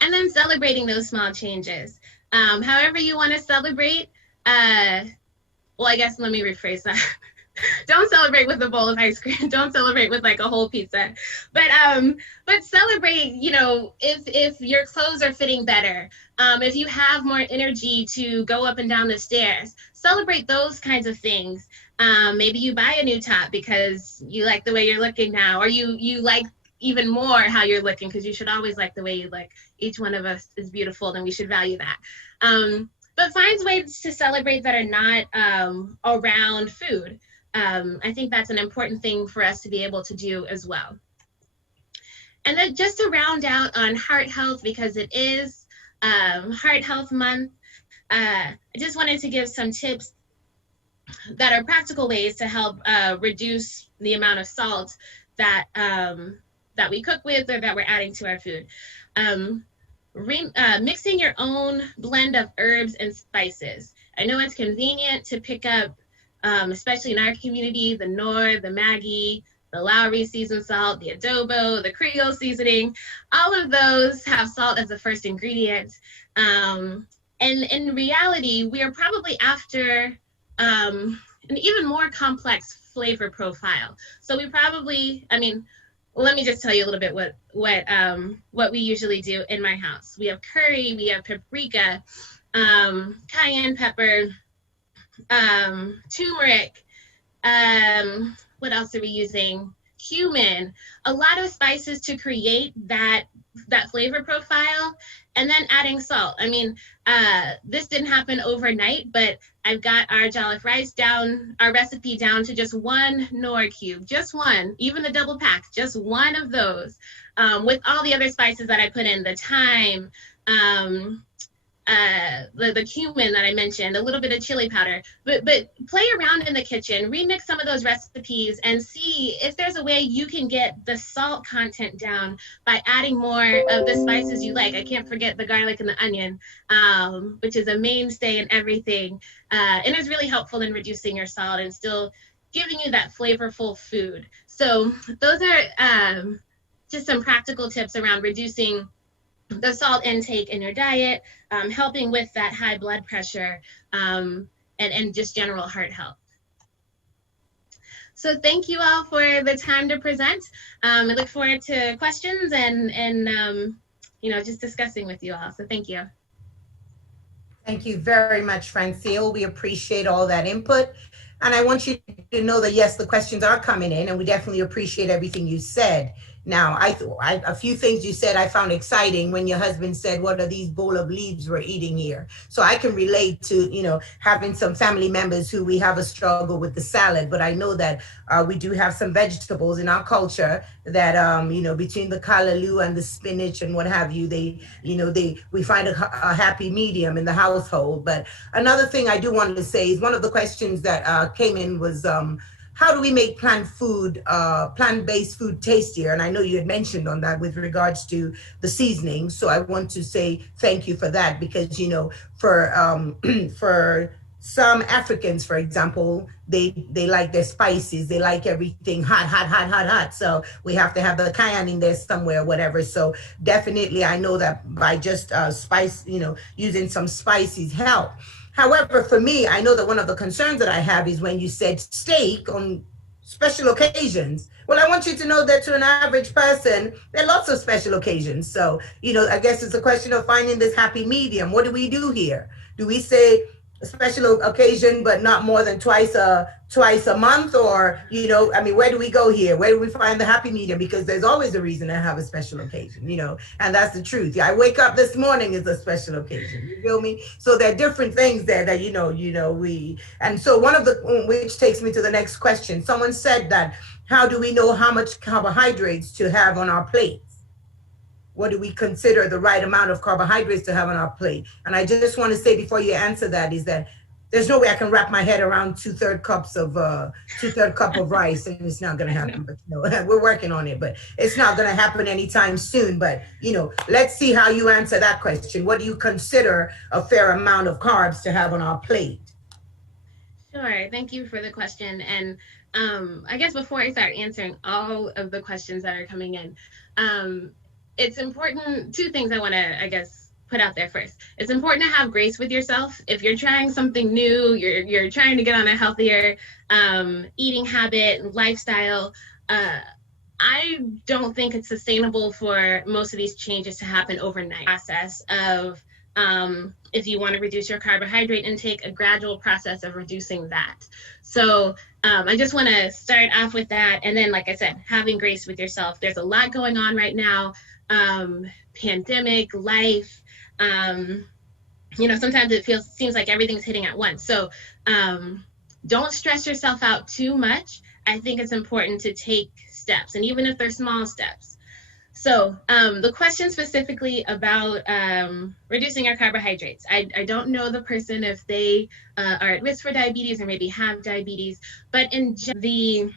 And then celebrating those small changes. However you want to celebrate, well, I guess let me rephrase that. Don't celebrate with a bowl of ice cream. Don't celebrate with like a whole pizza. But celebrate, if your clothes are fitting better, if you have more energy to go up and down the stairs, celebrate those kinds of things. Maybe you buy a new top because you like the way you're looking now, or you like even more how you're looking, because you should always like the way you look. Each one of us is beautiful, and we should value that. But find ways to celebrate that are not around food. I think that's an important thing for us to be able to do as well. And then just to round out on heart health, because it is Heart Health Month, I just wanted to give some tips that are practical ways to help reduce the amount of salt that we cook with or that we're adding to our food. Mixing your own blend of herbs and spices. I know it's convenient to pick up, especially in our community, the Knorr, the Maggi, the Lowry seasoned salt, the adobo, the Creole seasoning. All of those have salt as the first ingredient. And in reality, we are probably after an even more complex flavor profile. So we probably, let me just tell you a little bit what we usually do in my house. We have curry, we have paprika, cayenne pepper, turmeric, what else are we using? Cumin, a lot of spices to create that flavor profile, and then adding salt. This didn't happen overnight, but I've got our jollof rice down, our recipe down to just one Knorr cube, just one, even the double pack, just one of those, with all the other spices that I put in, the thyme, the cumin that I mentioned, a little bit of chili powder, but play around in the kitchen, remix some of those recipes and see if there's a way you can get the salt content down by adding more of the spices you like. I can't forget the garlic and the onion, which is a mainstay in everything, and is really helpful in reducing your salt and still giving you that flavorful food. So those are just some practical tips around reducing the salt intake in your diet, helping with that high blood pressure, and just general heart health. So thank you all for the time to present. I look forward to questions and just discussing with you all. So thank you. Thank you very much, Francie. We appreciate all that input. And I want you to know that, yes, the questions are coming in, and we definitely appreciate everything you said. Now, a few things you said I found exciting when your husband said, what are these bowl of leaves we're eating here? So I can relate to, having some family members who we have a struggle with the salad, but I know that we do have some vegetables in our culture that, between the callaloo and the spinach and what have you, we find a happy medium in the household. But another thing I do want to say is one of the questions that came in was, how do we make plant-based food tastier? And I know you had mentioned on that with regards to the seasoning. So I want to say thank you for that, because, for some Africans, for example, they like their spices. They like everything hot, hot, hot, hot, hot. So we have to have the cayenne in there somewhere, whatever. So definitely I know that by just using some spices help. However, for me, I know that one of the concerns that I have is when you said steak on special occasions. Well, I want you to know that to an average person, there are lots of special occasions. So, I guess it's a question of finding this happy medium. What do we do here? Do we say a special occasion, but not more than twice a month? Or, where do we go here? Where do we find the happy medium? Because there's always a reason to have a special occasion, and that's the truth. I wake up this morning is a special occasion. You feel me? So there are different things there that, and so which takes me to the next question. Someone said that, how do we know how much carbohydrates to have on our plates? What do we consider the right amount of carbohydrates to have on our plate? And I just want to say before you answer that is that there's no way I can wrap my head around two-third cup of rice, and it's not going to happen. But we're working on it, but it's not going to happen anytime soon. But let's see how you answer that question. What do you consider a fair amount of carbs to have on our plate? Sure. Thank you for the question. And I guess before I start answering all of the questions that are coming in, it's important. Two things I want to, put out there first. It's important to have grace with yourself. If you're trying something new, you're trying to get on a healthier eating habit, lifestyle, I don't think it's sustainable for most of these changes to happen overnight. Process of, if you want to reduce your carbohydrate intake, a gradual process of reducing that. So I just want to start off with that. And then, like I said, having grace with yourself. There's a lot going on right now. Pandemic, life, sometimes it seems like everything's hitting at once. So don't stress yourself out too much. I think it's important to take steps, and even if they're small steps. So the question specifically about reducing our carbohydrates. I don't know the person if they are at risk for diabetes or maybe have diabetes, but in the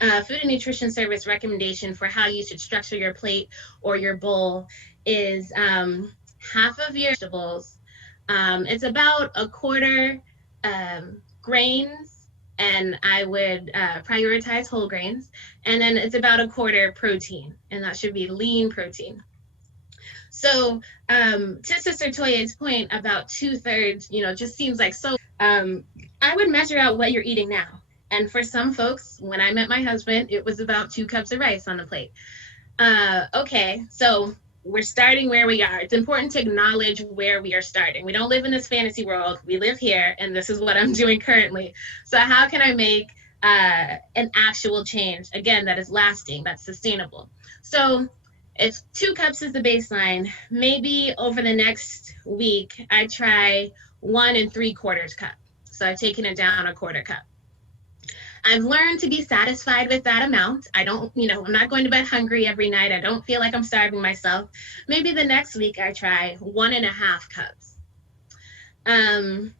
Food and Nutrition Service recommendation for how you should structure your plate or your bowl is half of your vegetables. It's about a quarter grains, and I would prioritize whole grains. And then it's about a quarter protein, and that should be lean protein. So to Sister Toye's point about 2/3, just seems like so. I would measure out what you're eating now. And for some folks, when I met my husband, it was about 2 cups of rice on the plate. Okay, so we're starting where we are. It's important to acknowledge where we are starting. We don't live in this fantasy world. We live here, and this is what I'm doing currently. So how can I make an actual change, again, that is lasting, that's sustainable? So if 2 cups is the baseline, maybe over the next week, I try 1 3/4 cup. So I've taken it down a quarter cup. I've learned to be satisfied with that amount. I don't, I'm not going to bed hungry every night. I don't feel like I'm starving myself. Maybe the next week I try 1.5 cups.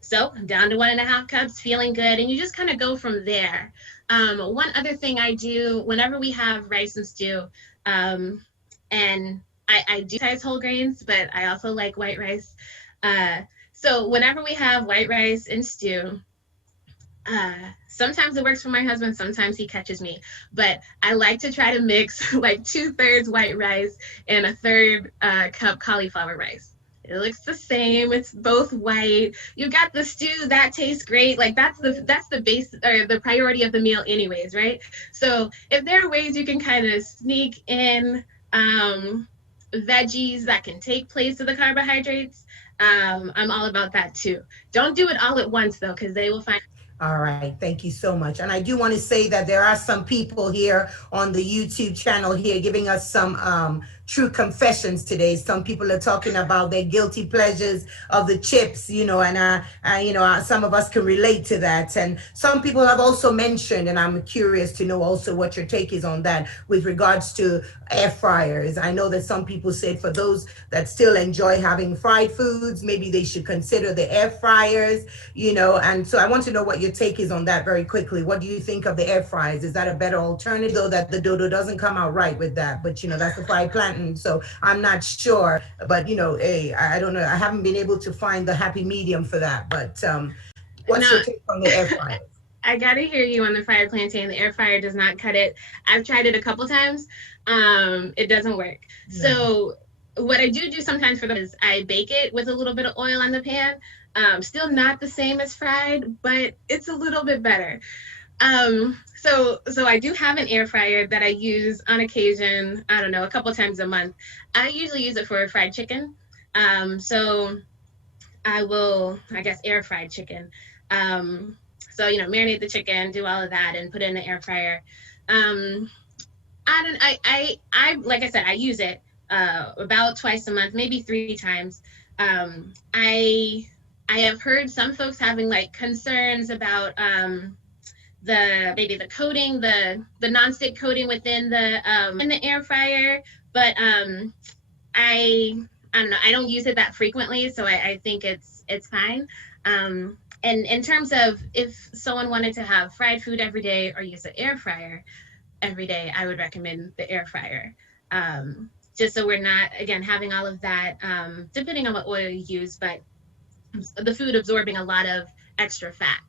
So I'm down to 1.5 cups, feeling good. And you just kind of go from there. One other thing I do whenever we have rice and stew, and I do size whole grains, but I also like white rice. So whenever we have white rice and stew, sometimes it works for my husband, sometimes he catches me, but I like to try to mix like 2/3 white rice and 1/3 cup cauliflower rice. It looks the same. It's both white. You got the stew that tastes great. Like that's the base or the priority of the meal anyways, right? So if there are ways you can kind of sneak in veggies that can take place of the carbohydrates, I'm all about that too. Don't do it all at once though, because they will find. All right, thank you so much. And I do want to say that there are some people here on the YouTube channel here giving us some true confessions today. Some people are talking about their guilty pleasures of the chips, and some of us can relate to that. And some people have also mentioned, and I'm curious to know also what your take is on that with regards to air fryers. I know that some people said for those that still enjoy having fried foods, maybe they should consider the air fryers, and so I want to know what your take is on that very quickly. What do you think of the air fryers? Is that a better alternative? Though that the dodo doesn't come out right with that, but that's the fried plantain, so I'm not sure. But hey, I don't know. I haven't been able to find the happy medium for that. But what's your take on the air fryers? I gotta hear you on the fried plantain. The air fryer does not cut it. I've tried it a couple times. It doesn't work. No. So what I do sometimes for them is I bake it with a little bit of oil on the pan. Still not the same as fried, but it's a little bit better. So I do have an air fryer that I use on occasion, I don't know, a couple times a month. I usually use it for fried chicken. So I will, I guess, air fried chicken. So, marinate the chicken, do all of that and put it in the air fryer. I like I said, I use it about twice a month, maybe 3 times. I have heard some folks having like concerns about maybe the coating, the nonstick coating within in the air fryer, but I don't know, I don't use it that frequently, so I think it's fine. And in terms of if someone wanted to have fried food every day or use an air fryer every day, I would recommend the air fryer. Just so we're not, again, having all of that, depending on what oil you use, but the food absorbing a lot of extra fat.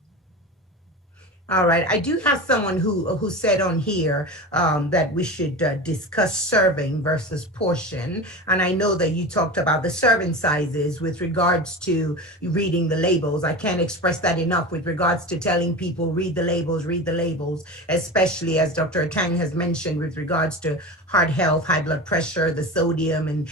All right. I do have someone who said on here that we should discuss serving versus portion. And I know that you talked about the serving sizes with regards to reading the labels. I can't express that enough with regards to telling people read the labels, especially as Dr. Attang has mentioned with regards to heart health, high blood pressure, the sodium, and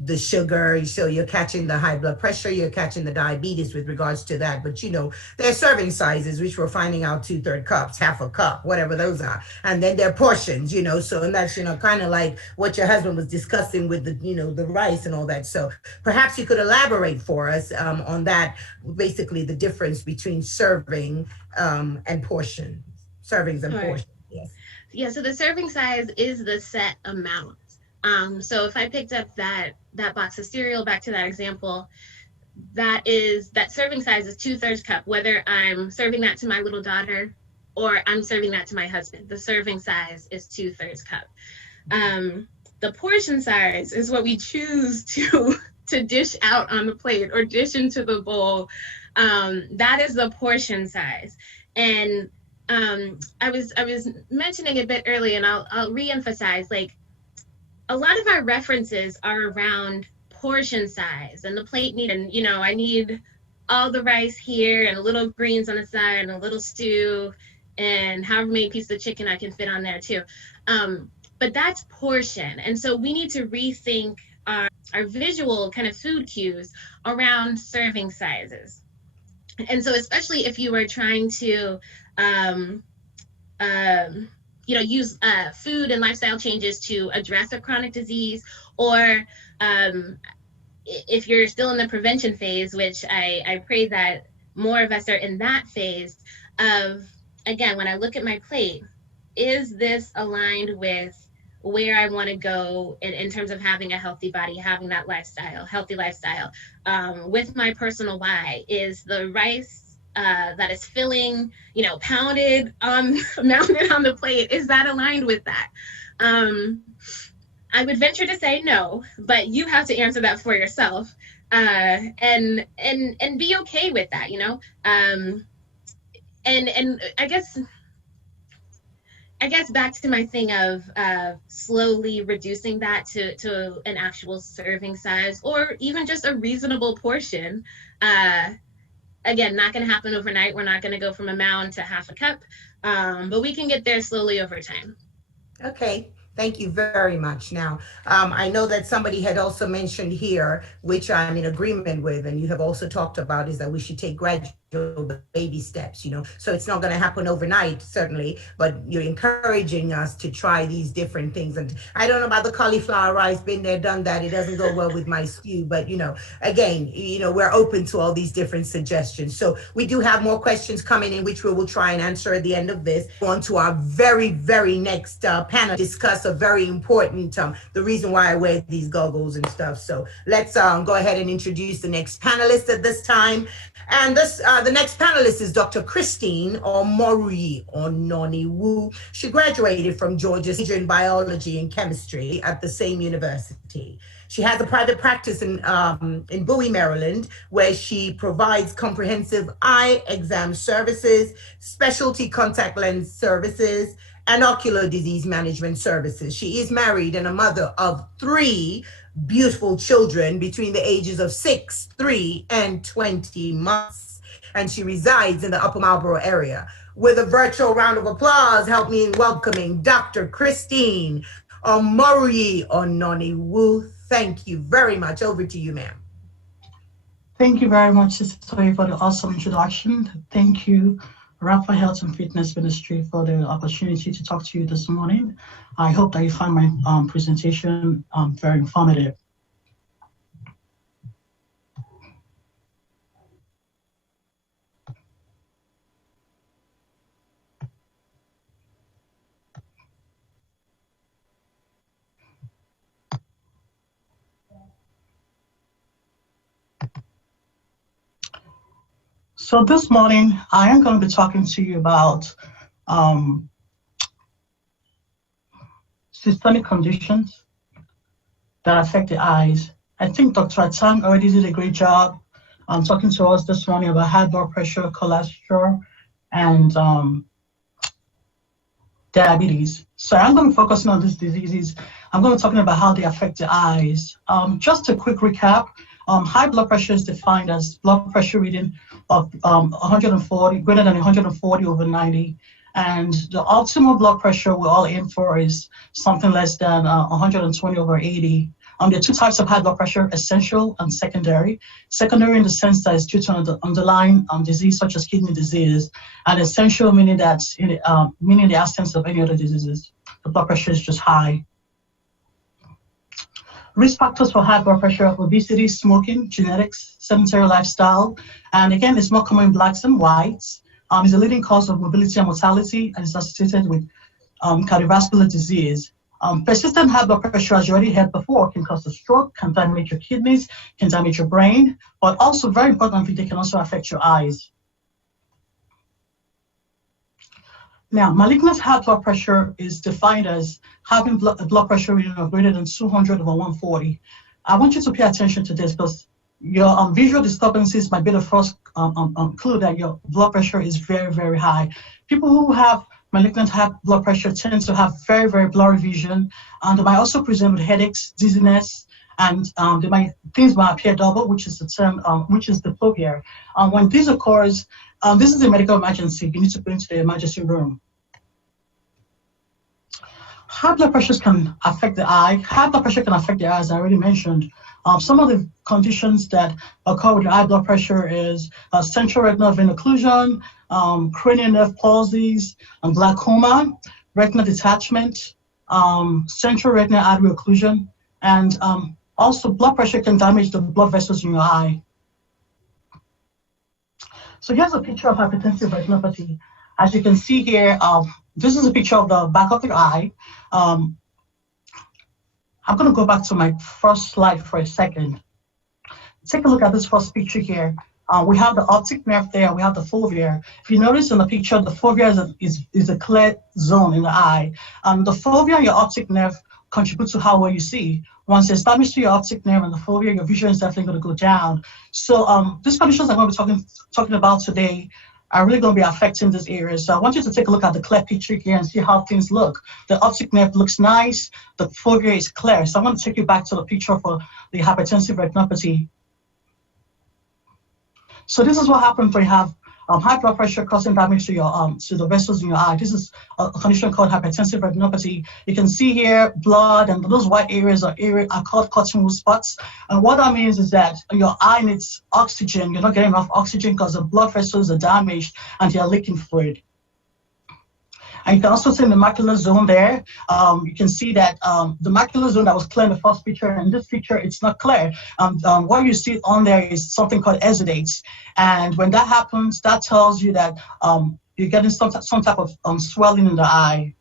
the sugar. So you're catching the high blood pressure, you're catching the diabetes with regards to that. But there are serving sizes, which we're finding out 2/3 cups, half a cup, whatever those are. And then there are portions, so, and that's, kind of like what your husband was discussing with the rice and all that. So perhaps you could elaborate for us on that, basically the difference between serving and portion, servings and portions. Yes. Yeah, so the serving size is the set amount. So if I picked up that box of cereal, back to that example, that serving size is 2/3 cup, whether I'm serving that to my little daughter or I'm serving that to my husband. The serving size is 2/3 cup. The portion size is what we choose to dish out on the plate or dish into the bowl. That is the portion size. And I was mentioning a bit earlier, and I'll reemphasize, like, a lot of our references are around portion size and the plate need, and I need all the rice here and a little greens on the side and a little stew and however many pieces of chicken I can fit on there too. But that's portion. And so we need to rethink our visual kind of food cues around serving sizes. And so especially if you are trying to use food and lifestyle changes to address a chronic disease, or if you're still in the prevention phase, which I pray that more of us are in that phase of again, when I look at my plate, is this aligned with where I want to go in terms of having a healthy body, having that lifestyle, healthy lifestyle? With my personal why, is the rice that is filling, pounded mounted on the plate, is that aligned with that? I would venture to say no, but you have to answer that for yourself, and be okay with that, and I guess back to my thing of slowly reducing that to an actual serving size, or even just a reasonable portion. Again, not going to happen overnight. We're not going to go from a mound to half a cup, but we can get there slowly over time. Okay. Thank you very much. Now, I know that somebody had also mentioned here, which I'm in agreement with, and you have also talked about, is that we should take gradual baby steps, so it's not going to happen overnight, certainly, but you're encouraging us to try these different things. And I don't know about the cauliflower rice, been there, done that. It doesn't go well with my stew, but again, we're open to all these different suggestions. So we do have more questions coming in, which we will try and answer at the end of this. On to our very, very next panel, discuss a very important, the reason why I wear these goggles and stuff. So let's go ahead and introduce the next panelist at this time. And the next panelist is Dr. Christine Omoruyi Ononiwu. She graduated from Georgia's major in biology and chemistry at the same university. She has a private practice in Bowie, Maryland, where she provides comprehensive eye exam services, specialty contact lens services, and ocular disease management services. She is married and a mother of 3 beautiful children between the ages of 6, 3, and 20 months. And she resides in the Upper Marlboro area. With a virtual round of applause, help me in welcoming Dr. Christine Omoruyi Ononiwu. Thank you very much. Over to you, ma'am. Thank you very much, Sister Toye, for the awesome introduction. Thank you, Rapha Health and Fitness Ministry, for the opportunity to talk to you this morning. I hope that you find my presentation very informative. So this morning, I am going to be talking to you about systemic conditions that affect the eyes. I think Dr. Attang already did a great job talking to us this morning about high blood pressure, cholesterol, and diabetes. So I'm going to focus on these diseases. I'm going to be talking about how they affect the eyes. Just a quick recap. High blood pressure is defined as blood pressure reading of 140, greater than 140 over 90. And the optimal blood pressure we all aim for is something less than 120 over 80. There are 2 types of high blood pressure, essential and secondary. Secondary in the sense that it's due to an underlying disease such as kidney disease, and essential meaning that meaning the absence of any other diseases. The blood pressure is just high. Risk factors for high blood pressure: obesity, smoking, genetics, sedentary lifestyle, and again, it's more common in blacks and whites. It's a leading cause of mobility and mortality, and is associated with cardiovascular disease. Persistent high blood pressure, as you already heard before, can cause a stroke, can damage your kidneys, can damage your brain, but also, very importantly, they can also affect your eyes. Now, malignant high blood pressure is defined as having a blood pressure reading of greater than 200 over 140. I want you to pay attention to this because your visual disturbances might be the first clue that your blood pressure is very, very high. People who have malignant high blood pressure tend to have very, very blurry vision, and they might also present with headaches, dizziness, and things might appear double, which is the term, which is diplopia. When this occurs, this is a medical emergency. You need to go into the emergency room. High blood pressures can affect the eye. High blood pressure can affect the eye, as I already mentioned. Some of the conditions that occur with high blood pressure is central retinal vein occlusion, cranial nerve palsies, glaucoma, retinal detachment, central retinal artery occlusion, and also blood pressure can damage the blood vessels in your eye. So here's a picture of hypertensive retinopathy. As you can see here, this is a picture of the back of the eye. I'm going to go back to my first slide for a second. Take a look at this first picture here. We have the optic nerve there, we have the fovea. If you notice in the picture, the fovea is a clear zone in the eye. The fovea and your optic nerve contribute to how well you see. Once there's damage to your optic nerve and the fovea, your vision is definitely going to go down. So these conditions I'm going to be talking about today are really going to be affecting this area. So I want you to take a look at the clear picture here and see how things look. The optic nerve looks nice, the fovea is clear. So I'm going to take you back to the picture for the hypertensive retinopathy. So this is what happens when you have high blood pressure causing damage to your to the vessels in your eye. This is a condition called hypertensive retinopathy. You can see here blood, and those white areas are called cottonwool spots. And what that means is that your eye needs oxygen. You're not getting enough oxygen because the blood vessels are damaged and you're leaking fluid. And you can also see in the macular zone there, you can see that the macular zone that was clear in the first picture, and in this picture, it's not clear. What you see on there is something called exudates. And when that happens, that tells you that you're getting some type of swelling in the eye.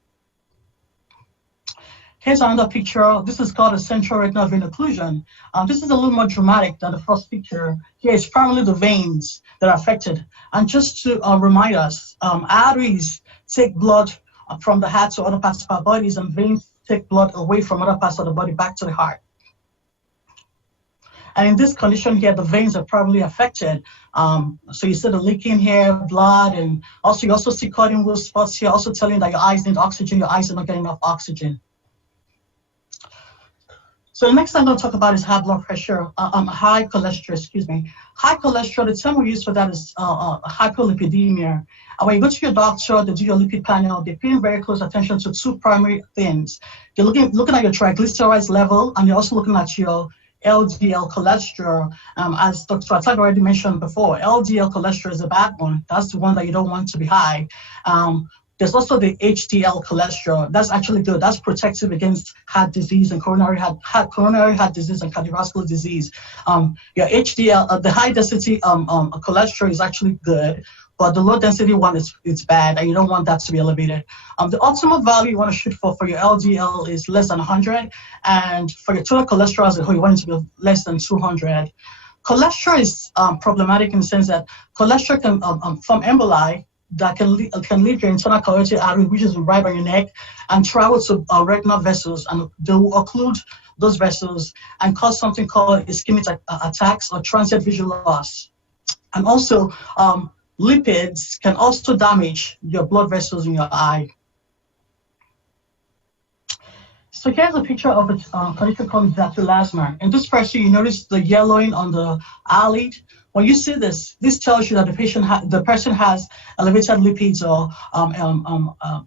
Here's another picture. This is called a central retinal vein occlusion. This is a little more dramatic than the first picture. Here is primarily the veins that are affected. And just to remind us, arteries take blood from the heart to other parts of our bodies, and veins take blood away from other parts of the body back to the heart. And in this condition here, the veins are probably affected. So you see the leaking here, blood, and also you also see cottonwool spots here, also telling that your eyes need oxygen, your eyes are not getting enough oxygen. So the next thing I'm going to talk about is high blood pressure, high cholesterol, excuse me. High cholesterol, the term we use for that is hypolipidemia. And when you go to your doctor, they do your lipid panel, they're paying very close attention to two primary things. They're looking at your triglycerides level, and they're also looking at your LDL cholesterol. As Dr. Attang already mentioned before, LDL cholesterol is a bad one. That's the one that you don't want to be high. There's also the HDL cholesterol. That's actually good. That's protective against heart disease and coronary heart disease and cardiovascular disease. Your HDL, the high density cholesterol is actually good, but the low density one is bad, and you don't want that to be elevated. The optimal value you want to shoot for your LDL is less than 100, and for your total cholesterol as a whole, you want it to be less than 200. Cholesterol is problematic in the sense that cholesterol can form emboli that can leave your internal carotid artery, which is right on your neck, and travel to retinal vessels, and they will occlude those vessels and cause something called ischemic attacks or transient visual loss. And also, lipids can also damage your blood vessels in your eye. So here's a picture of a condition called xanthelasma. In this person, you notice the yellowing on the eyelid. When you see this tells you that the person has elevated lipids or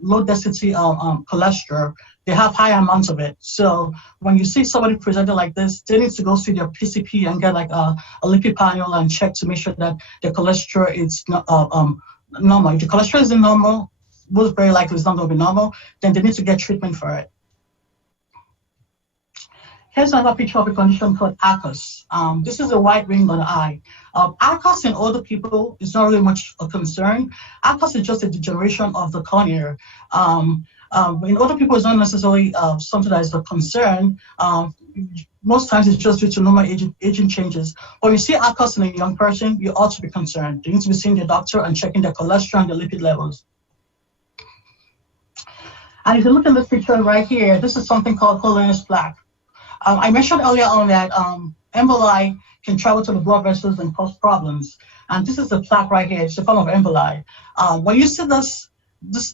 low density cholesterol. They have high amounts of it. So when you see somebody presented like this, they need to go see their PCP and get like a lipid panel and check to make sure that the cholesterol is normal. If the cholesterol isn't normal, most very likely it's not going to be normal, then they need to get treatment for it. Here's another picture of a condition called ACOS. This is a white ring on the eye. ACOS in older people is not really much a concern. ACOS is just a degeneration of the cornea. In older people, it's not necessarily something that is a concern. Most times it's just due to normal aging changes. When you see ACOS in a young person, you ought to be concerned. You need to be seeing your doctor and checking their cholesterol and their lipid levels. And if you look at this picture right here, this is something called colineus plaque. I mentioned earlier on that emboli can travel to the blood vessels and cause problems. And this is the plaque right here. It's a form of emboli. When you see this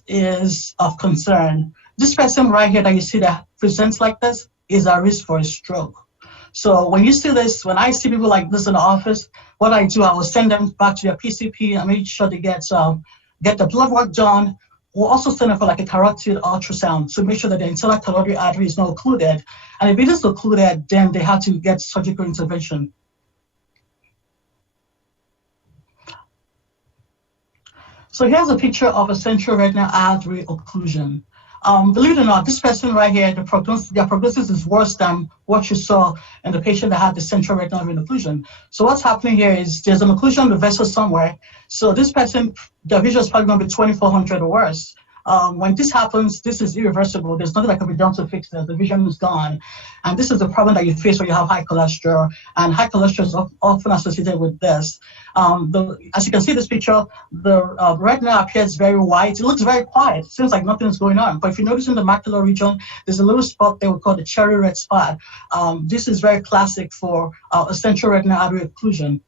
is of concern. This person right here that you see that presents like this is at risk for a stroke. So when you see this, when I see people like this in the office, what I do, I will send them back to their PCP and make sure they get the blood work done. We'll also send them for like a carotid ultrasound to make sure that the internal carotid artery is not occluded. And if it is occluded, then they have to get surgical intervention. So here's a picture of a central retinal artery occlusion. Believe it or not, this person right here, their prognosis is worse than what you saw in the patient that had the central retinal vein occlusion. So what's happening here is there's an occlusion of the vessel somewhere. So this person, their vision is probably going to be 2400 or worse. When this happens, this is irreversible. There's nothing that can be done to fix it. The vision is gone. And this is the problem that you face when you have high cholesterol. And high cholesterol is often associated with this. As you can see in this picture, the retina appears very white. It looks very quiet. It seems like nothing is going on. But if you notice in the macular region, there's a little spot they would call the cherry red spot. This is very classic for a central retinal artery occlusion.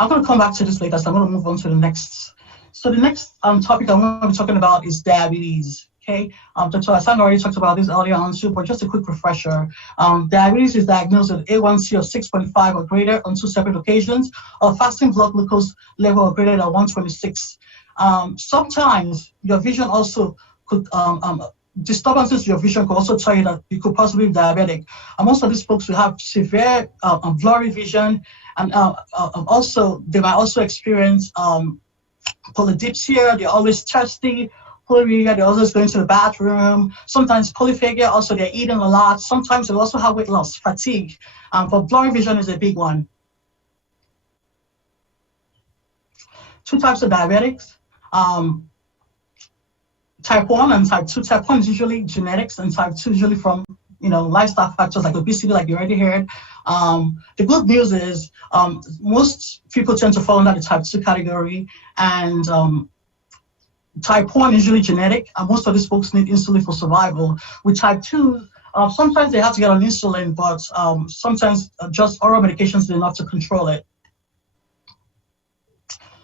I'm going to come back to this later, so I'm going to move on to the next. So the next topic I'm going to be talking about is diabetes. Okay, Dr. Attang already talked about this earlier on too, but just a quick refresher. Diabetes is diagnosed with A1C of 6.5 or greater on 2 separate occasions, or fasting blood glucose level of greater than 126. Sometimes your vision also could, disturbances to your vision could also tell you that you could possibly be diabetic. And most of these folks will have severe blurry vision, and also they might also experience polydipsia. They're always thirsty. Polyuria, they're always going to the bathroom. Sometimes polyphagia, also they're eating a lot. Sometimes they also have weight loss, fatigue. But blurry vision is a big one. 2 types of diabetics. Type 1 and type 2. Type 1 is usually genetics, and type 2 is usually from lifestyle factors like obesity, like you already heard. The good news is most people tend to fall under the type 2 category, and type 1 is usually genetic, and most of these folks need insulin for survival. With type 2, sometimes they have to get on insulin, but sometimes just oral medications is enough to control it.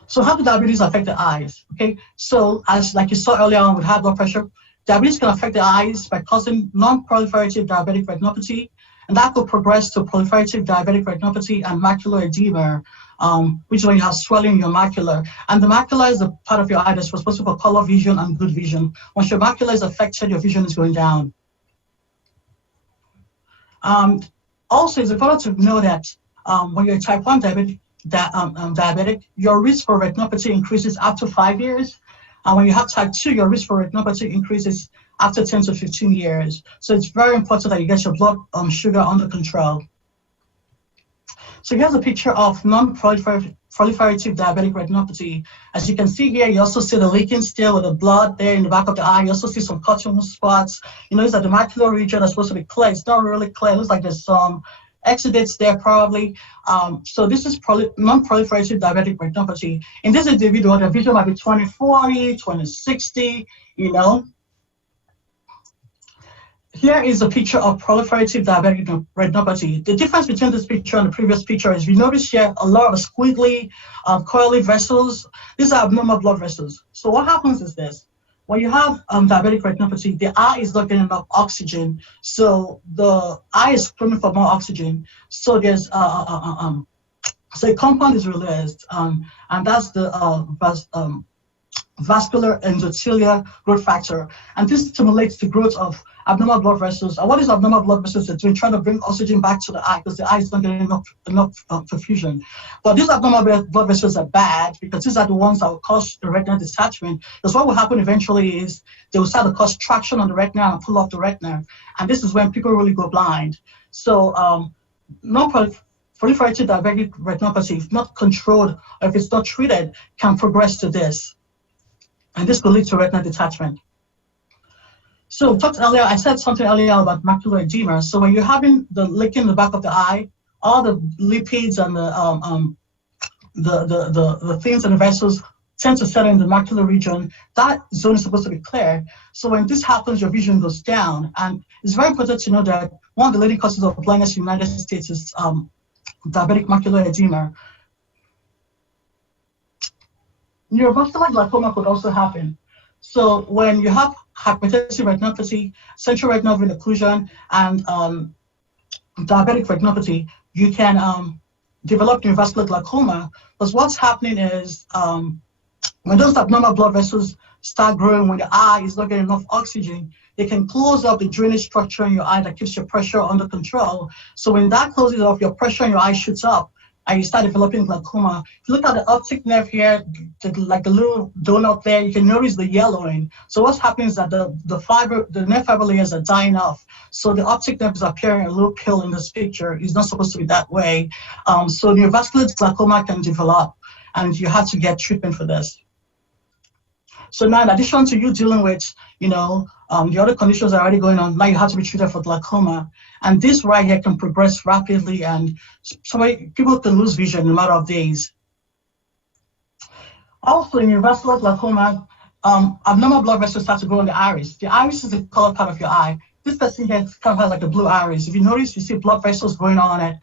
So how do diabetes affect the eyes? Okay, so like you saw earlier on with high blood pressure, diabetes can affect the eyes by causing non-proliferative diabetic retinopathy, and that could progress to proliferative diabetic retinopathy and macular edema, which is when you have swelling in your macula. And the macula is the part of your eye that's responsible for color vision and good vision. Once your macula is affected, your vision is going down. Also, it's important to know that when you're type 1 diabetic, your risk for retinopathy increases after 5 years. And when you have type 2, your risk for retinopathy increases after 10 to 15 years. So it's very important that you get your blood sugar under control. So here's a picture of non-proliferative diabetic retinopathy. As you can see here, you also see the leaking still with the blood there in the back of the eye. You also see some cotton spots. You notice that the macular region is supposed to be clear. It's not really clear. It looks like there's some exudates there probably. So this is non-proliferative diabetic retinopathy. In this individual, the vision might be 20/40, 20/60, Here is a picture of proliferative diabetic retinopathy. The difference between this picture and the previous picture is you notice here a lot of squiggly, coily vessels. These are abnormal blood vessels. So what happens is this. When you have diabetic retinopathy, the eye is not getting enough oxygen. So the eye is screaming for more oxygen. So there's so a compound is released, and that's the vascular endothelial growth factor. And this stimulates the growth of abnormal blood vessels. And what is abnormal blood vessels? It's trying to bring oxygen back to the eye because the eye is not getting enough perfusion. But these abnormal blood vessels are bad because these are the ones that will cause the retinal detachment. Because what will happen eventually is they will start to cause traction on the retina and pull off the retina. And this is when people really go blind. So non-proliferative diabetic retinopathy, if not controlled or if it's not treated, can progress to this. And this could lead to retinal detachment. So I said something earlier about macular edema. So when you're having the leaking in the back of the eye, all the lipids and the things in the vessels tend to settle in the macular region. That zone is supposed to be clear. So when this happens, your vision goes down. And it's very important to know that one of the leading causes of blindness in the United States is diabetic macular edema. Neurovascular glaucoma could also happen. So when you have hypertensive retinopathy, central retinal vein occlusion, and diabetic retinopathy, you can develop neovascular glaucoma. Because what's happening is when those abnormal blood vessels start growing, when the eye is not getting enough oxygen, they can close up the drainage structure in your eye that keeps your pressure under control. So when that closes off, your pressure in your eye shoots up. and you start developing glaucoma. If you look at the optic nerve here, like the little donut there, you can notice the yellowing. So what's happening is that the nerve fiber layers are dying off. So the optic nerve is appearing a little pale in this picture. It's not supposed to be that way. So neovascular glaucoma can develop, and you have to get treatment for this. So now, in addition to you dealing with, the other conditions are already going on, now you have to be treated for glaucoma. And this right here can progress rapidly, and people can lose vision in a matter of days. Also, in neovascular glaucoma, abnormal blood vessels start to grow in the iris. The iris is the colored part of your eye. This person here kind of has like a blue iris. If you notice, you see blood vessels growing on it.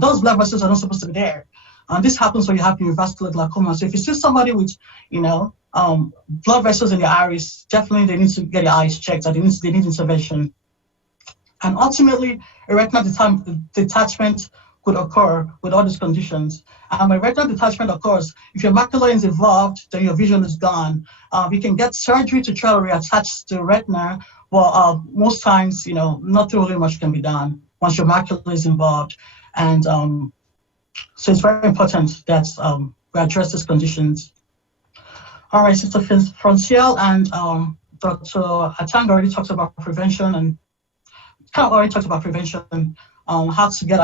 Those blood vessels are not supposed to be there. This happens when you have neovascular glaucoma. So if you see somebody with, blood vessels in the iris, definitely they need to get their eyes checked, or they need intervention. And ultimately, a retinal detachment could occur with all these conditions. When retinal detachment occurs, if your macula is involved, then your vision is gone. You can get surgery to try to reattach the retina, but most times, nothing really much can be done once your macula is involved. And so it's very important that we address these conditions. All right, Sister Francie and Dr. Attang already talked about prevention, and how to get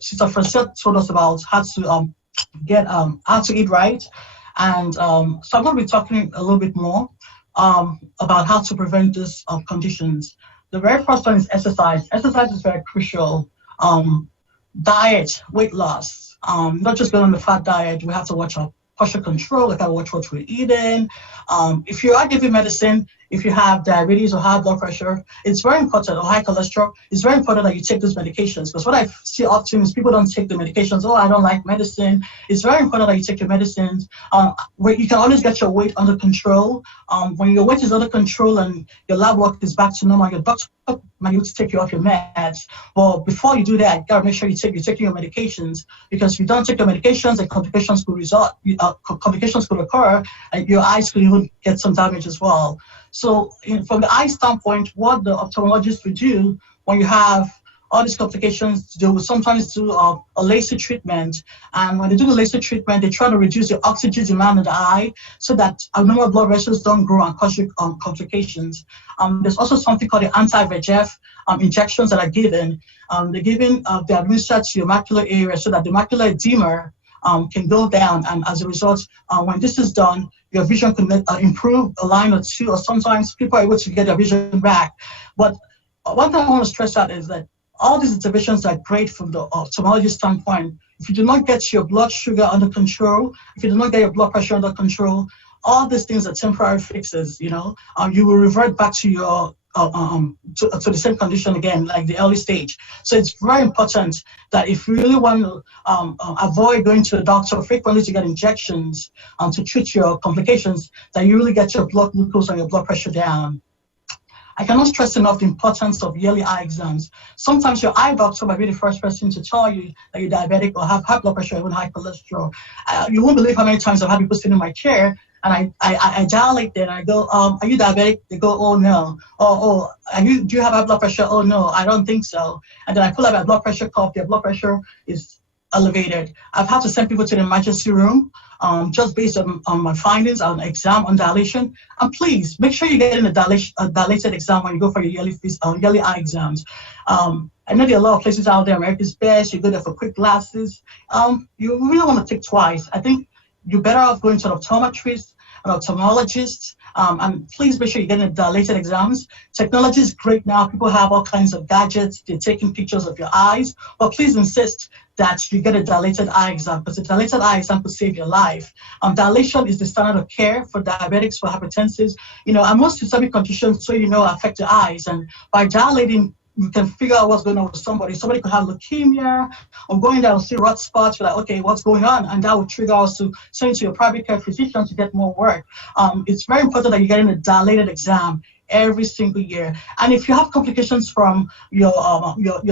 Sister Francie told us about how to eat right. And so I'm going to be talking a little bit more about how to prevent these conditions. The very first one is exercise. Exercise is very crucial. Diet, weight loss, not just going on the fat diet. We have to watch our posture control, we have to watch what we're eating. If you are giving medicine, if you have diabetes or high blood pressure, it's very important, or high cholesterol, it's very important that you take those medications. Because what I see often is people don't take the medications. Oh, I don't like medicine. It's very important that you take your medicines. Where you can always get your weight under control. When your weight is under control and your lab work is back to normal, your doctor might need to take you off your meds. But before you do that, you gotta make sure you're taking your medications, because if you don't take your medications, then complications could occur, and your eyes could even get some damage as well. So from the eye standpoint, what the ophthalmologist would do when you have all these complications, they will sometimes do a laser treatment. And when they do the laser treatment, they try to reduce the oxygen demand in the eye so that abnormal blood vessels don't grow and cause you complications. There's also something called the anti-VEGF injections that are given. They're administered to your macular area so that the macular edema can go down. And as a result, when this is done, your vision can improve a line or two, or sometimes people are able to get their vision back. But one thing I want to stress out is that all these interventions are great from the ophthalmologist standpoint. If you do not get your blood sugar under control, if you do not get your blood pressure under control, all these things are temporary fixes. You will revert back to your to the same condition again, like the early stage. So it's very important that if you really want to avoid going to the doctor frequently to get injections to treat your complications, that you really get your blood glucose and your blood pressure down. I cannot stress enough the importance of yearly eye exams. Sometimes your eye doctor might be the first person to tell you that you're diabetic or have high blood pressure or even high cholesterol. You won't believe how many times I've had people sitting in my chair and I dilate there and I go, are you diabetic? They go, oh no. Do you have high blood pressure? Oh no, I don't think so. And then I pull out my blood pressure cuff, their blood pressure is elevated. I've had to send people to the emergency room just based on my findings on exam on dilation. And please make sure you get in a dilated exam when you go for your yearly eye exams. I know there are a lot of places out there, America's Best, you go there for quick glasses. You really want to take twice. I think you're better off going to an optometrist, an ophthalmologist, and please make sure you get in dilated exams. Technology is great now. People have all kinds of gadgets. They're taking pictures of your eyes, but please insist that you get a dilated eye exam, because a dilated eye exam could save your life. Dilation is the standard of care for diabetics, for hypertensives, and most systemic conditions, affect the eyes. And by dilating, you can figure out what's going on with somebody. Somebody could have leukemia, or going down and see red spots. You're like, okay, what's going on? And that will trigger us to send you to your private care physician to get more work. It's very important that you get in a dilated exam every single year. And if you have complications from your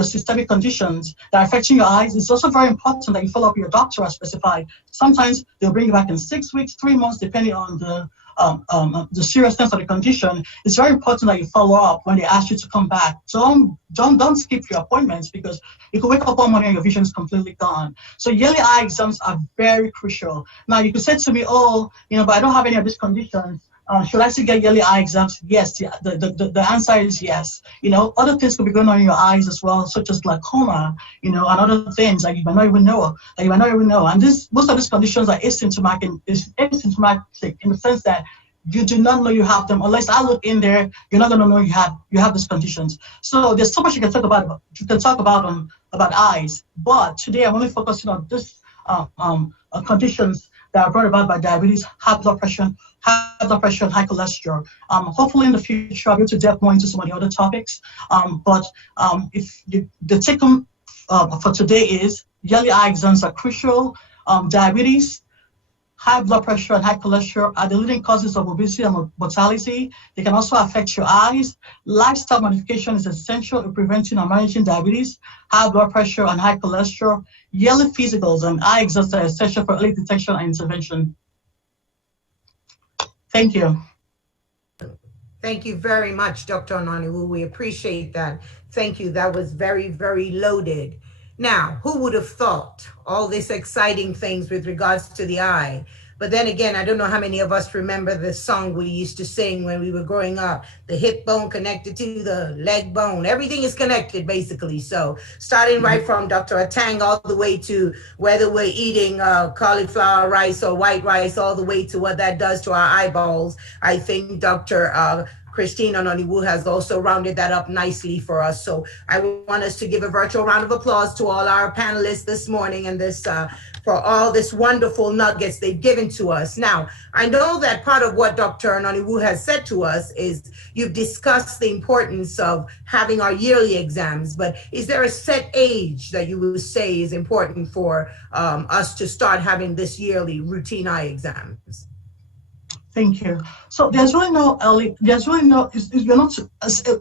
systemic conditions that are affecting your eyes, it's also very important that you follow up with your doctor as specified. Sometimes they'll bring you back in 6 weeks, 3 months, depending on the the seriousness of the condition, it's very important that you follow up when they ask you to come back. Don't skip your appointments, because you could wake up one morning and your vision is completely gone. So yearly eye exams are very crucial. Now you could say to me, oh, but I don't have any of these conditions. Should I still get yearly eye exams? Yes, the answer is yes. Other things could be going on in your eyes as well, such as glaucoma, and other things that you might not even know. And most of these conditions are asymptomatic in the sense that you do not know you have them. Unless I look in there, you're not going to know you have these conditions. So there's so much you can talk about. About eyes, but today I'm only focusing on this conditions that are brought about by diabetes, high blood pressure, and high cholesterol. Hopefully in the future I'll be able to delve more into some of the other topics. If the take-home for today is yearly eye exams are crucial. Diabetes, high blood pressure, and high cholesterol are the leading causes of obesity and mortality. They can also affect your eyes. Lifestyle modification is essential in preventing and managing diabetes, high blood pressure, and high cholesterol. Yearly physicals and eye exams are essential for early detection and intervention. Thank you. Thank you very much, Dr. Onaniwu. We appreciate that. Thank you. That was very, very loaded. Now, who would have thought all these exciting things with regards to the eye? But then again, I don't know how many of us remember the song we used to sing when we were growing up, the hip bone connected to the leg bone. Everything is connected, basically. So starting right from Dr. Attang all the way to whether we're eating cauliflower rice or white rice, all the way to what that does to our eyeballs. I think Dr. Christine Onaniwu has also rounded that up nicely for us. So I want us to give a virtual round of applause to all our panelists this morning and this for all this wonderful nuggets they've given to us. Now, I know that part of what Dr. Onaniwu has said to us is you've discussed the importance of having our yearly exams, but is there a set age that you would say is important for us to start having this yearly routine eye exams? Thank you. So there's really no, you're not,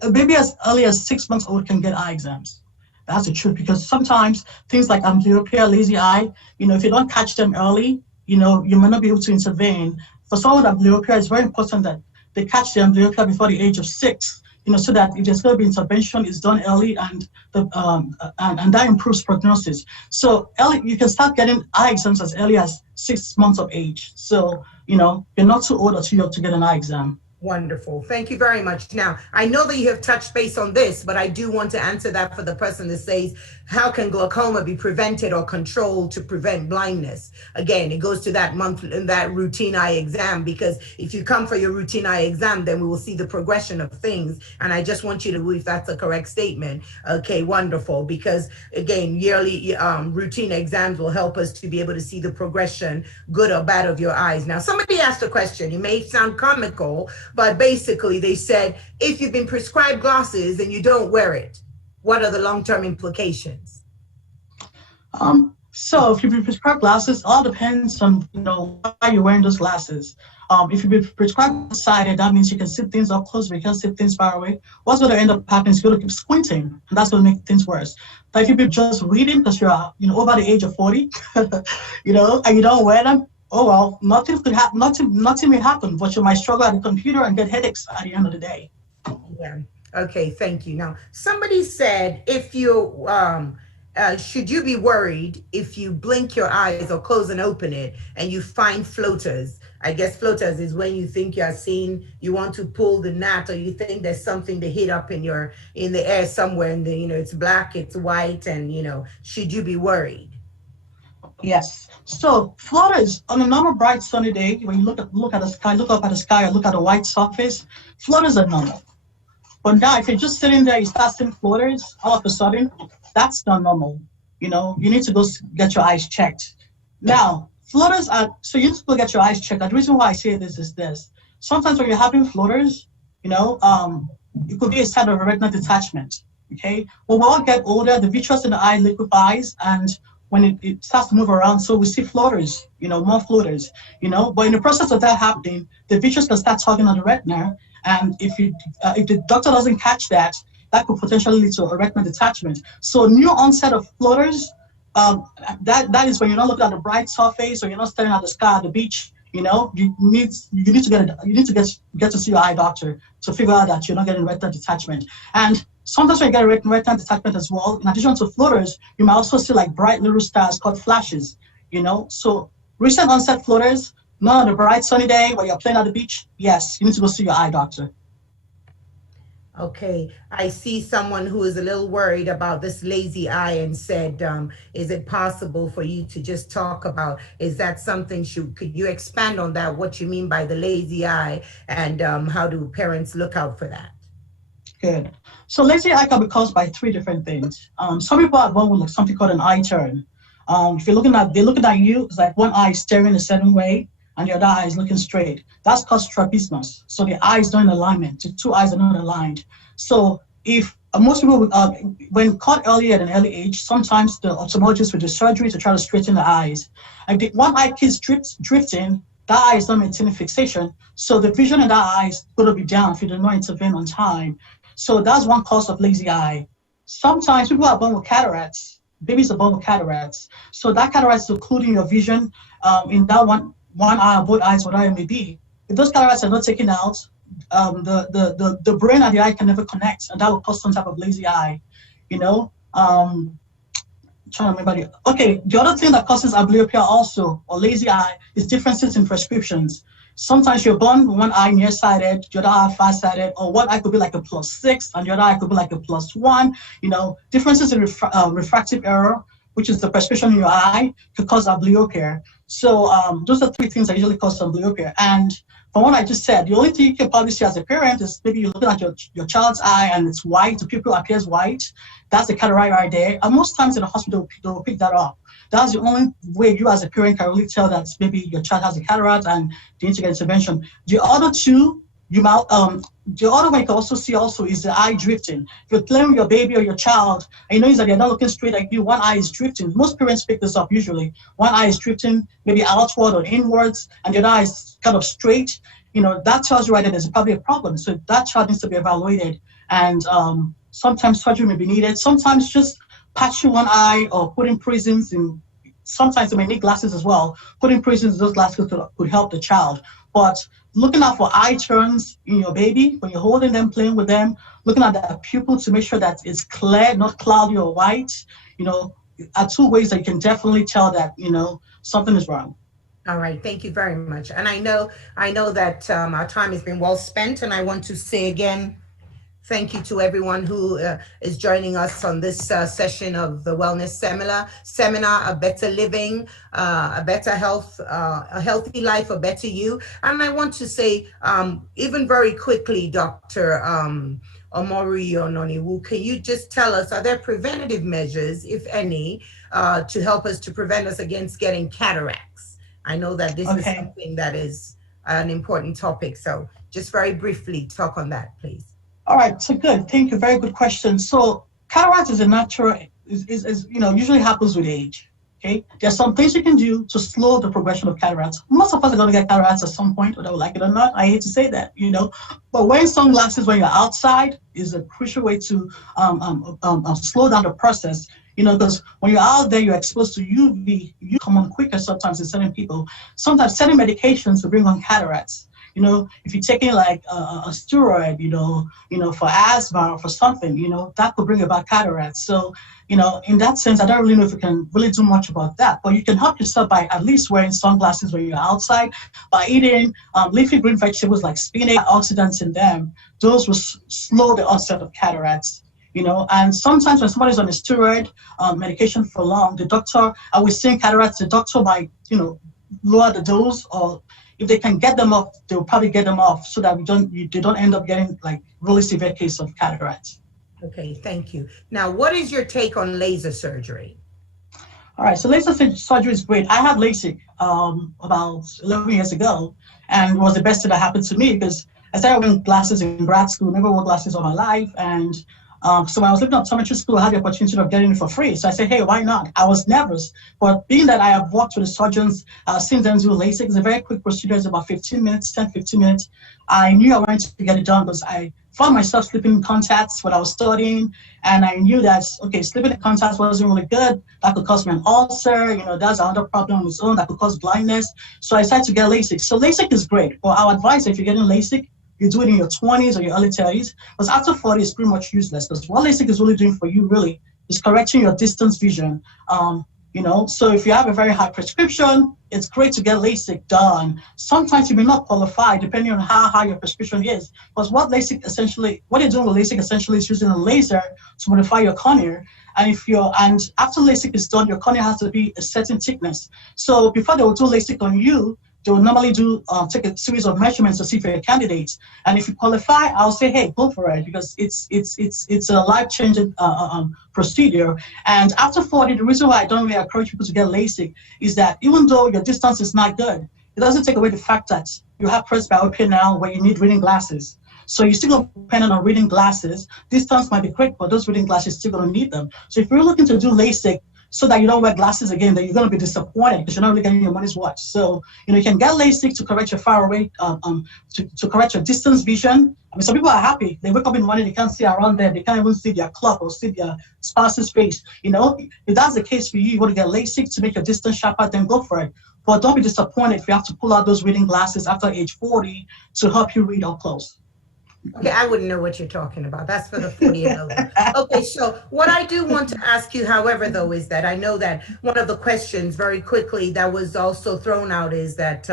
a baby as early as 6 months old can get eye exams. That's the truth, because sometimes things like amblyopia, lazy eye, if you don't catch them early, you might not be able to intervene. For someone with amblyopia, it's very important that they catch the amblyopia before the age of 6, so that if there's going to be intervention, it's done early, and that improves prognosis. So you can start getting eye exams as early as 6 months of age. So, you're not too old or too young to get an eye exam. Wonderful. Thank you very much. Now, I know that you have touched base on this, but I do want to answer that for the person that says, how can glaucoma be prevented or controlled to prevent blindness? Again, it goes to that routine eye exam, because if you come for your routine eye exam, then we will see the progression of things. And I just want you to believe that's a correct statement. Okay, wonderful. Because again, yearly routine exams will help us to be able to see the progression, good or bad, of your eyes. Now, somebody asked a question. It may sound comical, but basically they said, if you've been prescribed glasses and you don't wear it, what are the long-term implications? So if you've been prescribed glasses, all depends on why you're wearing those glasses. If you've been prescribed sighted, that means you can see things up close, but you can't see things far away. What's going to end up happening is you're going to keep squinting, and that's going to make things worse. But if you've been just reading because you're over the age of 40, and you don't wear them, oh well, nothing could happen. Nothing may happen, but you might struggle at the computer and get headaches at the end of the day. Yeah. Okay. Thank you. Now, somebody said, if you should you be worried if you blink your eyes or close and open it and you find floaters? I guess floaters is when you think you're seeing, you want to pull the gnat, or you think there's something to hit up in the air somewhere, and it's black, it's white, and should you be worried? Yes. So floaters on a normal bright sunny day, when you look at the sky, look up at the sky, or look at a white surface, floaters are normal. But now if you're just sitting there, you start seeing floaters all of a sudden, that's not normal. You need to go get your eyes checked. Now, floaters so you need to go get your eyes checked. And the reason why I say this is this. Sometimes when you're having floaters, it could be a sign of a retinal detachment, okay? When we all get older, the vitreous in the eye liquefies, and when it starts to move around, so we see floaters, more floaters, But in the process of that happening, the vitreous can start tugging on the retina, and if the doctor doesn't catch that, that could potentially lead to a retinal detachment. So new onset of floaters, that is when you're not looking at the bright surface, or you're not staring at the sky at the beach, You know, you need to get to see your eye doctor to figure out that you're not getting retinal detachment. And sometimes when you get retinal detachment as well, in addition to floaters, you might also see like bright little stars called flashes. You know, so recent onset floaters, not on a bright sunny day where you're playing at the beach. Yes, you need to go see your eye doctor. Okay, I see someone who is a little worried about this lazy eye and said, is it possible for you to just talk about, is that something, could you expand on that, what you mean by the lazy eye, and how do parents look out for that? Good. So lazy eye can be caused by three different things. Some people are born with like something called an eye turn. If they're looking at you, it's like one eye is staring a certain way and the other eye is looking straight. That's called strabismus. So the eyes not in alignment. The two eyes are not aligned. So if most people, when caught early at an early age, sometimes the ophthalmologist will do surgery to try to straighten the eyes. And if one eye keeps drifting, that eye is not maintaining fixation. So the vision in that eye is going to be down if you do not intervene on time. So that's one cause of lazy eye. Sometimes people are born with cataracts. Babies are born with cataracts. So that cataract is occluding your vision in that one eye or both eyes, whatever it may be. If those cataracts are not taken out, the brain and the eye can never connect, and that will cause some type of lazy eye. You know, trying to remember the other thing that causes amblyopia also, or lazy eye, is differences in prescriptions. Sometimes you're born with one eye nearsighted, the other eye farsighted, or one eye could be like a +6 and the other eye could be like a +1. You know, differences in refractive error, which is the prescription in your eye, could cause amblyopia. So those are three things that usually cause amblyopia. And from what I just said, the only thing you can probably see as a parent is maybe you're looking at your child's eye and it's white, the pupil appears white. That's the cataract right there. And most times in the hospital, they'll pick that up. That's the only way you as a parent can really tell that maybe your child has a cataract and they need to get intervention. The other two, the other one you can also see is the eye drifting. If you're playing with your baby or your child and you notice that they're not looking straight at you, one eye is drifting. Most parents pick this up usually. One eye is drifting, maybe outward or inwards, and the other eye is kind of straight. You know, that tells you right that there's probably a problem. So that child needs to be evaluated. And sometimes surgery may be needed. Sometimes just patching one eye or putting prisms in. Sometimes they may need glasses as well. Putting prisms in those glasses could help the child. But looking out for eye turns in your baby, when you're holding them, playing with them, looking at the pupil to make sure that it's clear, not cloudy or white, you know, are two ways that you can definitely tell that, you know, something is wrong. All right, thank you very much. And I know that our time has been well spent, and I want to say again, thank you to everyone who is joining us on this session of the Wellness Seminar, A Better Living, a Better Health, a Healthy Life, a Better You. And I want to say, even very quickly, Dr. Omoruyi, can you just tell us, are there preventative measures, if any, to help us to prevent us against getting cataracts? I know that this is something that is an important topic. So just very briefly talk on that, please. All right, so good. Thank you. Very good question. So cataract is a natural, is you know, usually happens with age. Okay, there's some things you can do to slow the progression of cataracts. Most of us are going to get cataracts at some point, whether we like it or not. I hate to say that, you know, but wearing sunglasses when you're outside is a crucial way to slow down the process. You know, because when you're out there, you're exposed to UV. You come on quicker sometimes in certain people. Sometimes certain medications will bring on cataracts. You know, if you're taking like a steroid, you know, for asthma or for something, you know, that could bring about cataracts. So, you know, in that sense, I don't really know if you can really do much about that, but you can help yourself by at least wearing sunglasses when you're outside, by eating leafy green vegetables like spinach, oxidants in them. Those will slow the onset of cataracts. You know, and sometimes when somebody's on a steroid medication for long, the doctor, are we seeing cataracts? The doctor might, you know, lower the dose, or if they can get them off, they'll probably get them off so that they don't end up getting like really severe case of cataracts. Okay, thank you. Now, what is your take on laser surgery? All right, so laser surgery is great. I had LASIK about 11 years ago, and it was the best thing that happened to me because I started wearing glasses in grad school, never wore glasses all my life, and so when I was living in optometry school, I had the opportunity of getting it for free. So I said, hey, why not? I was nervous, but being that I have worked with the surgeons, seen them do LASIK, it's a very quick procedure. It's about 15 minutes, 10, 15 minutes. I knew I wanted to get it done because I found myself sleeping in contacts when I was studying, and I knew that, okay, sleeping in contacts wasn't really good. That could cause me an ulcer, that's another problem on its own that could cause blindness. So I decided to get LASIK. So LASIK is great, but I would advise if you're getting LASIK, you do it in your 20s or your early 30s, because after 40, it's pretty much useless, because what LASIK is really doing for you really is correcting your distance vision. So if you have a very high prescription, it's great to get LASIK done. Sometimes you may not qualify depending on how high your prescription is. Because what they're doing with LASIK essentially is using a laser to modify your cornea. And after LASIK is done, your cornea has to be a certain thickness. So before they will do LASIK on you, they will normally take a series of measurements to see if you're a candidate. And if you qualify, I'll say, hey, go for it, because it's a life-changing procedure. And after 40, the reason why I don't really encourage people to get LASIK is that even though your distance is not good, it doesn't take away the fact that you have presbyopia now where you need reading glasses. So you're still dependent on reading glasses. Distance might be quick, but those reading glasses, still going to need them. So if you're looking to do LASIK, so that you don't wear glasses again, then you're going to be disappointed because you're not really getting your money's worth. So, you can get LASIK to correct your far away, to correct your distance vision. I mean, some people are happy. They wake up in the morning, they can't see around them. They can't even see their clock or see their spouse's face. If that's the case for you, you want to get LASIK to make your distance sharper, then go for it. But don't be disappointed if you have to pull out those reading glasses after age 40 to help you read up close. Okay, I wouldn't know what you're talking about. That's for the 40 and over. Okay, so what I do want to ask you, however, though, is that I know that one of the questions very quickly that was also thrown out is that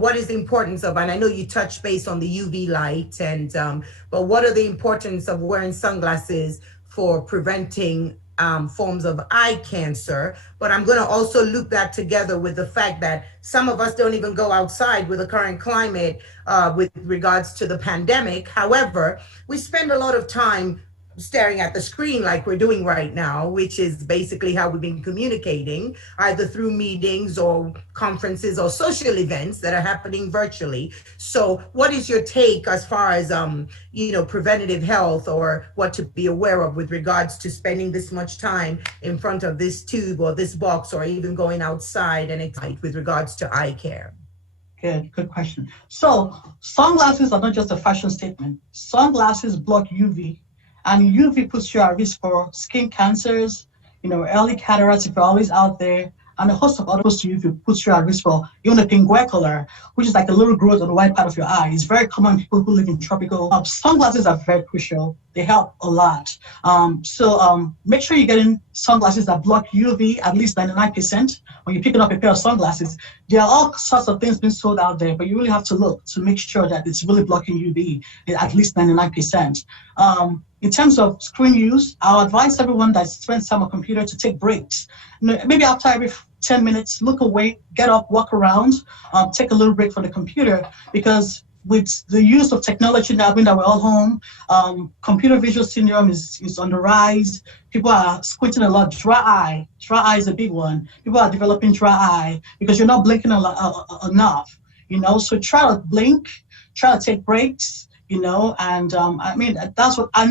what is the importance of, and I know you touched base on the UV light, but what are the importance of wearing sunglasses for preventing forms of eye cancer? But I'm going to also loop that together with the fact that some of us don't even go outside with the current climate with regards to the pandemic. However, we spend a lot of time staring at the screen like we're doing right now, which is basically how we've been communicating, either through meetings or conferences or social events that are happening virtually. So what is your take as far as, preventative health, or what to be aware of with regards to spending this much time in front of this tube or this box, or even going outside and excite with regards to eye care? Good question. So sunglasses are not just a fashion statement. Sunglasses block UV, and UV puts you at risk for skin cancers, early cataracts if you're always out there, and a host of other UV puts you at risk for even a pinguicular, which is like a little growth on the white part of your eye. It's very common in people who live in tropical. Sunglasses are very crucial. They help a lot. So make sure you're getting sunglasses that block UV at least 99%. When you're picking up a pair of sunglasses, there are all sorts of things being sold out there, but you really have to look to make sure that it's really blocking UV at least 99%. In terms of screen use, I'll advise everyone that spends time on a computer to take breaks. Maybe after every 10 minutes, look away, get up, walk around, take a little break from the computer, because with the use of technology now, being that we're all home, computer visual syndrome is on the rise. People are squinting a lot. Dry eye is a big one. People are developing dry eye because you're not blinking enough. So try to blink, try to take breaks. And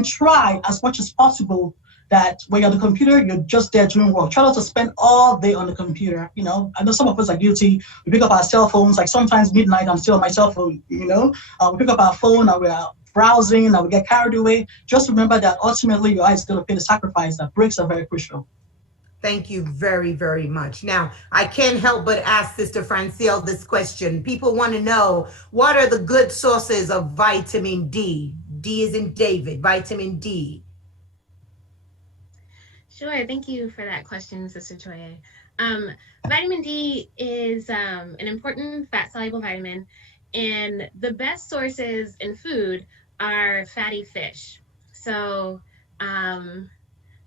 try as much as possible that when you're on the computer, you're just there doing work. Try not to spend all day on the computer. I know some of us are guilty. We pick up our cell phones, like sometimes midnight, I'm still on my cell phone, we pick up our phone and we're browsing and we get carried away. Just remember that ultimately your eye is going to pay the sacrifice. That breaks are very crucial. Thank you very, very much. Now, I can't help but ask Sister Francie this question. People want to know, what are the good sources of vitamin D? D is in David, vitamin D. Sure, thank you for that question, Sister Toye. Vitamin D is an important fat-soluble vitamin, and the best sources in food are fatty fish. So,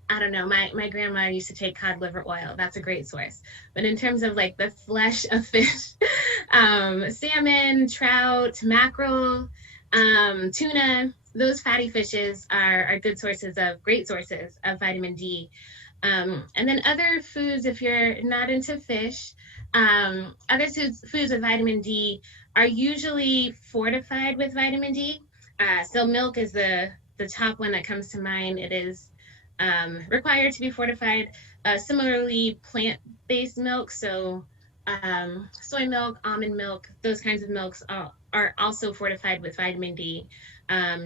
I don't know, my grandma used to take cod liver oil. That's a great source. But in terms of like the flesh of fish, salmon, trout, mackerel, tuna, those fatty fishes are great sources of vitamin D. And then other foods, if you're not into fish, other foods with vitamin D are usually fortified with vitamin D. So milk is the top one that comes to mind. It is required to be fortified. Similarly, plant-based milk, so soy milk, almond milk, those kinds of milks are also fortified with vitamin D.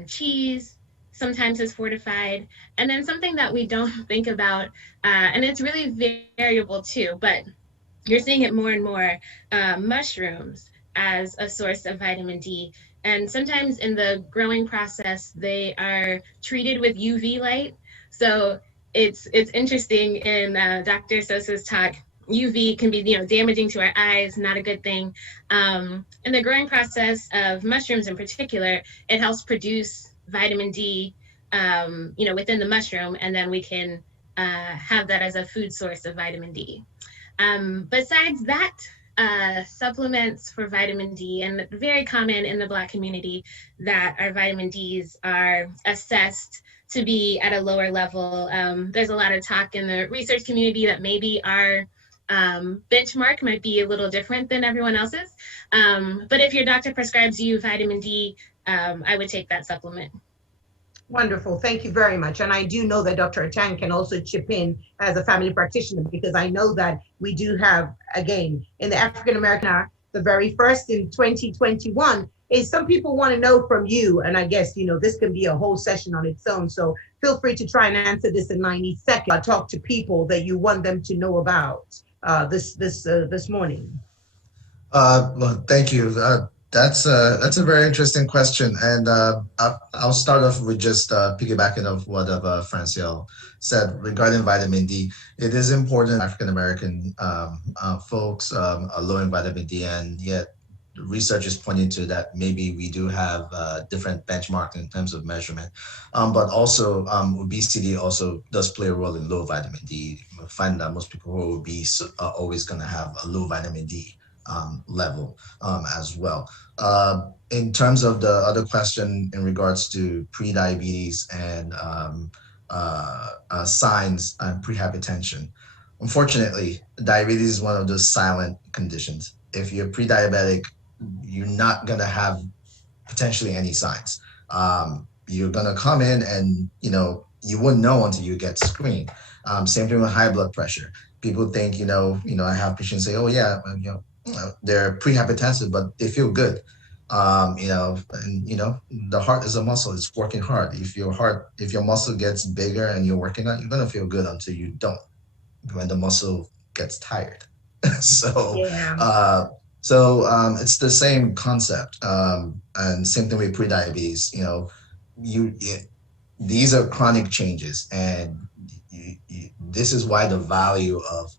Cheese sometimes is fortified. And then something that we don't think about, and it's really variable too, but you're seeing it more and more, mushrooms as a source of vitamin D. And sometimes in the growing process, they are treated with UV light. So it's interesting in Dr. Eseosa's talk, UV can be damaging to our eyes, not a good thing. In the growing process of mushrooms in particular, it helps produce vitamin D, within the mushroom, and then we can have that as a food source of vitamin D. Besides that, supplements for vitamin D, and very common in the Black community that our vitamin Ds are assessed to be at a lower level. There's a lot of talk in the research community that maybe our benchmark might be a little different than everyone else's. But if your doctor prescribes you vitamin D, I would take that supplement. Wonderful. Thank you very much. And I do know that Dr. Attang can also chip in as a family practitioner, because I know that we do have, again, in the African American, the very first in 2021, is some people want to know from you. And I guess, this can be a whole session on its own. So feel free to try and answer this in 90 seconds. Talk to people that you want them to know about this morning. Well, thank you. That's a very interesting question, and I'll start off with just piggybacking off what Francie said regarding vitamin D. It is important African American folks are low in vitamin D, and yet research is pointing to that maybe we do have different benchmarks in terms of measurement, but also obesity also does play a role in low vitamin D. We find that most people who are obese are always going to have a low vitamin D level as well. In terms of the other question in regards to pre-diabetes and signs and prehypertension, unfortunately, diabetes is one of those silent conditions. If you're pre-diabetic, you're not going to have potentially any signs. You're going to come in and, you wouldn't know until you get screened. Same thing with high blood pressure. People think, I have patients say, oh yeah, they're prehypertensive, but they feel good. The heart is a muscle, it's working hard. If your muscle gets bigger and you're working on it, you're going to feel good until you don't, when the muscle gets tired. So, yeah. It's the same concept. And same thing with prediabetes, these are chronic changes, and this is why the value of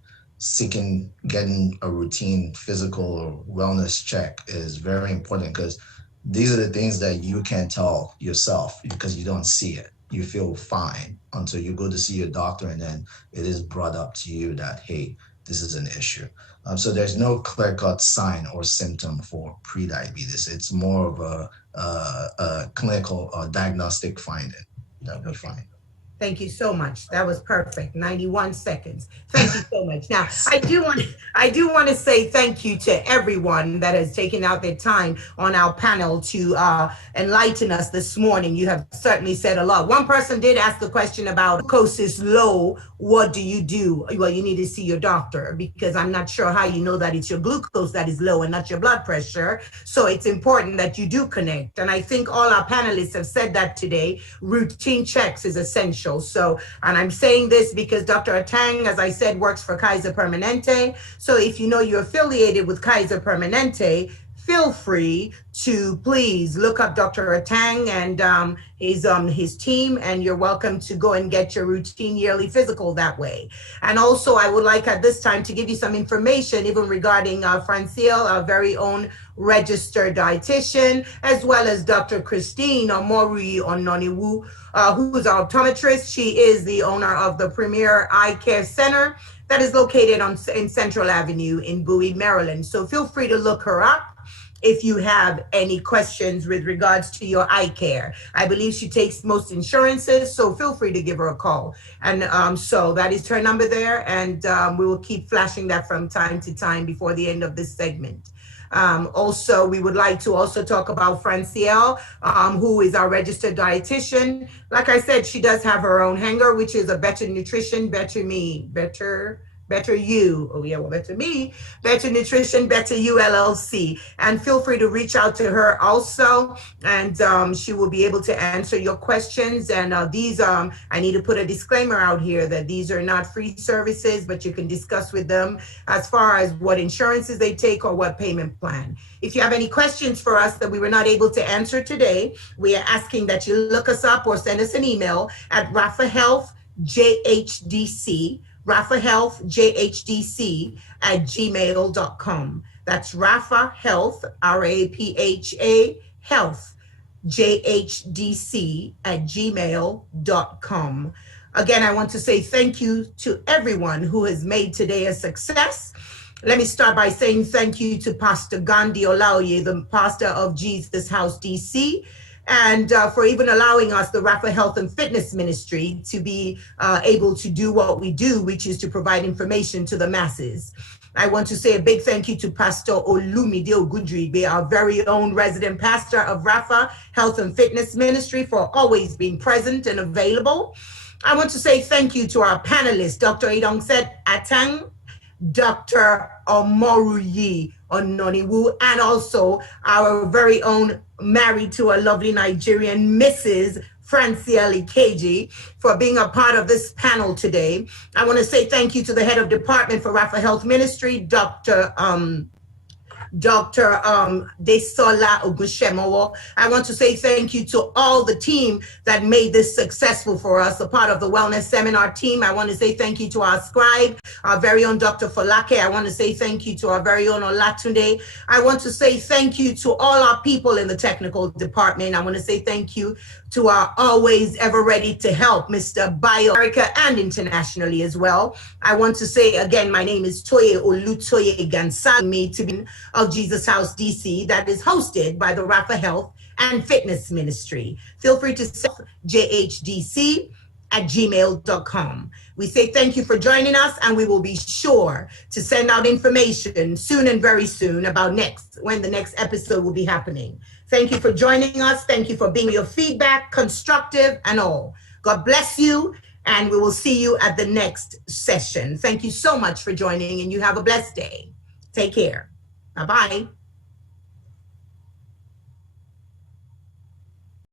getting a routine physical or wellness check is very important, because these are the things that you can't tell yourself because you don't see it. You feel fine until you go to see your doctor, and then it is brought up to you that, hey, this is an issue. So there's no clear-cut sign or symptom for prediabetes. It's more of a clinical or diagnostic finding that we find. Thank you so much. That was perfect. 91 seconds. Thank you so much. Now, I do want to say thank you to everyone that has taken out their time on our panel to enlighten us this morning. You have certainly said a lot. One person did ask the question about glucose is low. What do you do? Well, you need to see your doctor, because I'm not sure how you know that it's your glucose that is low and not your blood pressure. So it's important that you do connect. And I think all our panelists have said that today. Routine checks is essential. So, and I'm saying this because Dr. Attang, as I said, works for Kaiser Permanente. So if you know you're affiliated with Kaiser Permanente, feel free to please look up Dr. Attang and his team, and you're welcome to go and get your routine yearly physical that way. And also, I would like at this time to give you some information even regarding Francie, our very own registered dietitian, as well as Dr. Christine Omoruyi Ononiwu, who is our optometrist. She is the owner of the Premier Eye Care Center that is located in Central Avenue in Bowie, Maryland. So feel free to look her up if you have any questions with regards to your eye care. I believe she takes most insurances, so feel free to give her a call. And so that is her number there, and we will keep flashing that from time to time before the end of this segment. Also, we would like to also talk about Francie, who is our registered dietitian. Like I said, she does have her own hanger, which is a better nutrition, better me, better Better You, oh yeah, well, Better Me, Better Nutrition, Better You LLC. And feel free to reach out to her also, and she will be able to answer your questions. And these, I need to put a disclaimer out here that these are not free services, but you can discuss with them as far as what insurances they take or what payment plan. If you have any questions for us that we were not able to answer today, we are asking that you look us up or send us an email at Rapha Health JHDC, Rapha Health JHDC at gmail.com. That's Rapha Health, RAPHA Health JHDC at gmail.com. Again, I want to say thank you to everyone who has made today a success. Let me start by saying thank you to Pastor Gandhi Olaoye, the pastor of Jesus House DC, and for even allowing us, the Rapha Health and Fitness Ministry, to be able to do what we do, which is to provide information to the masses. I want to say a big thank you to Pastor Olumide Ogudribe, our very own resident pastor of Rapha Health and Fitness Ministry, for always being present and available. I want to say thank you to our panelists, Dr. Idongesit, Attang, Dr. Omoruyi Ononiwu, and also our very own married to a lovely Nigerian Mrs. Francie Ikeji, for being a part of this panel today. I want to say thank you to the head of department for Rapha Health Ministry, Dr. Desola Ogushemowo. I want to say thank you to all the team that made this successful for us, a part of the wellness seminar team. I want to say thank you to our scribe, our very own Dr. Folake. I want to say thank you to our very own Olatunde. I want to say thank you to all our people in the technical department. I want to say thank you to our always ever ready to help Mr. Bio America and internationally as well. I want to say again, my name is Toye Olutoye-Gansallo, me to be of Jesus House DC, that is hosted by the Rapha Health and Fitness Ministry. Feel free to send JHDC at gmail.com. We say thank you for joining us, and we will be sure to send out information soon and very soon about when the next episode will be happening. Thank you for joining us. Thank you for being your feedback, constructive and all. God bless you, and we will see you at the next session. Thank you so much for joining, and you have a blessed day. Take care. Bye-bye.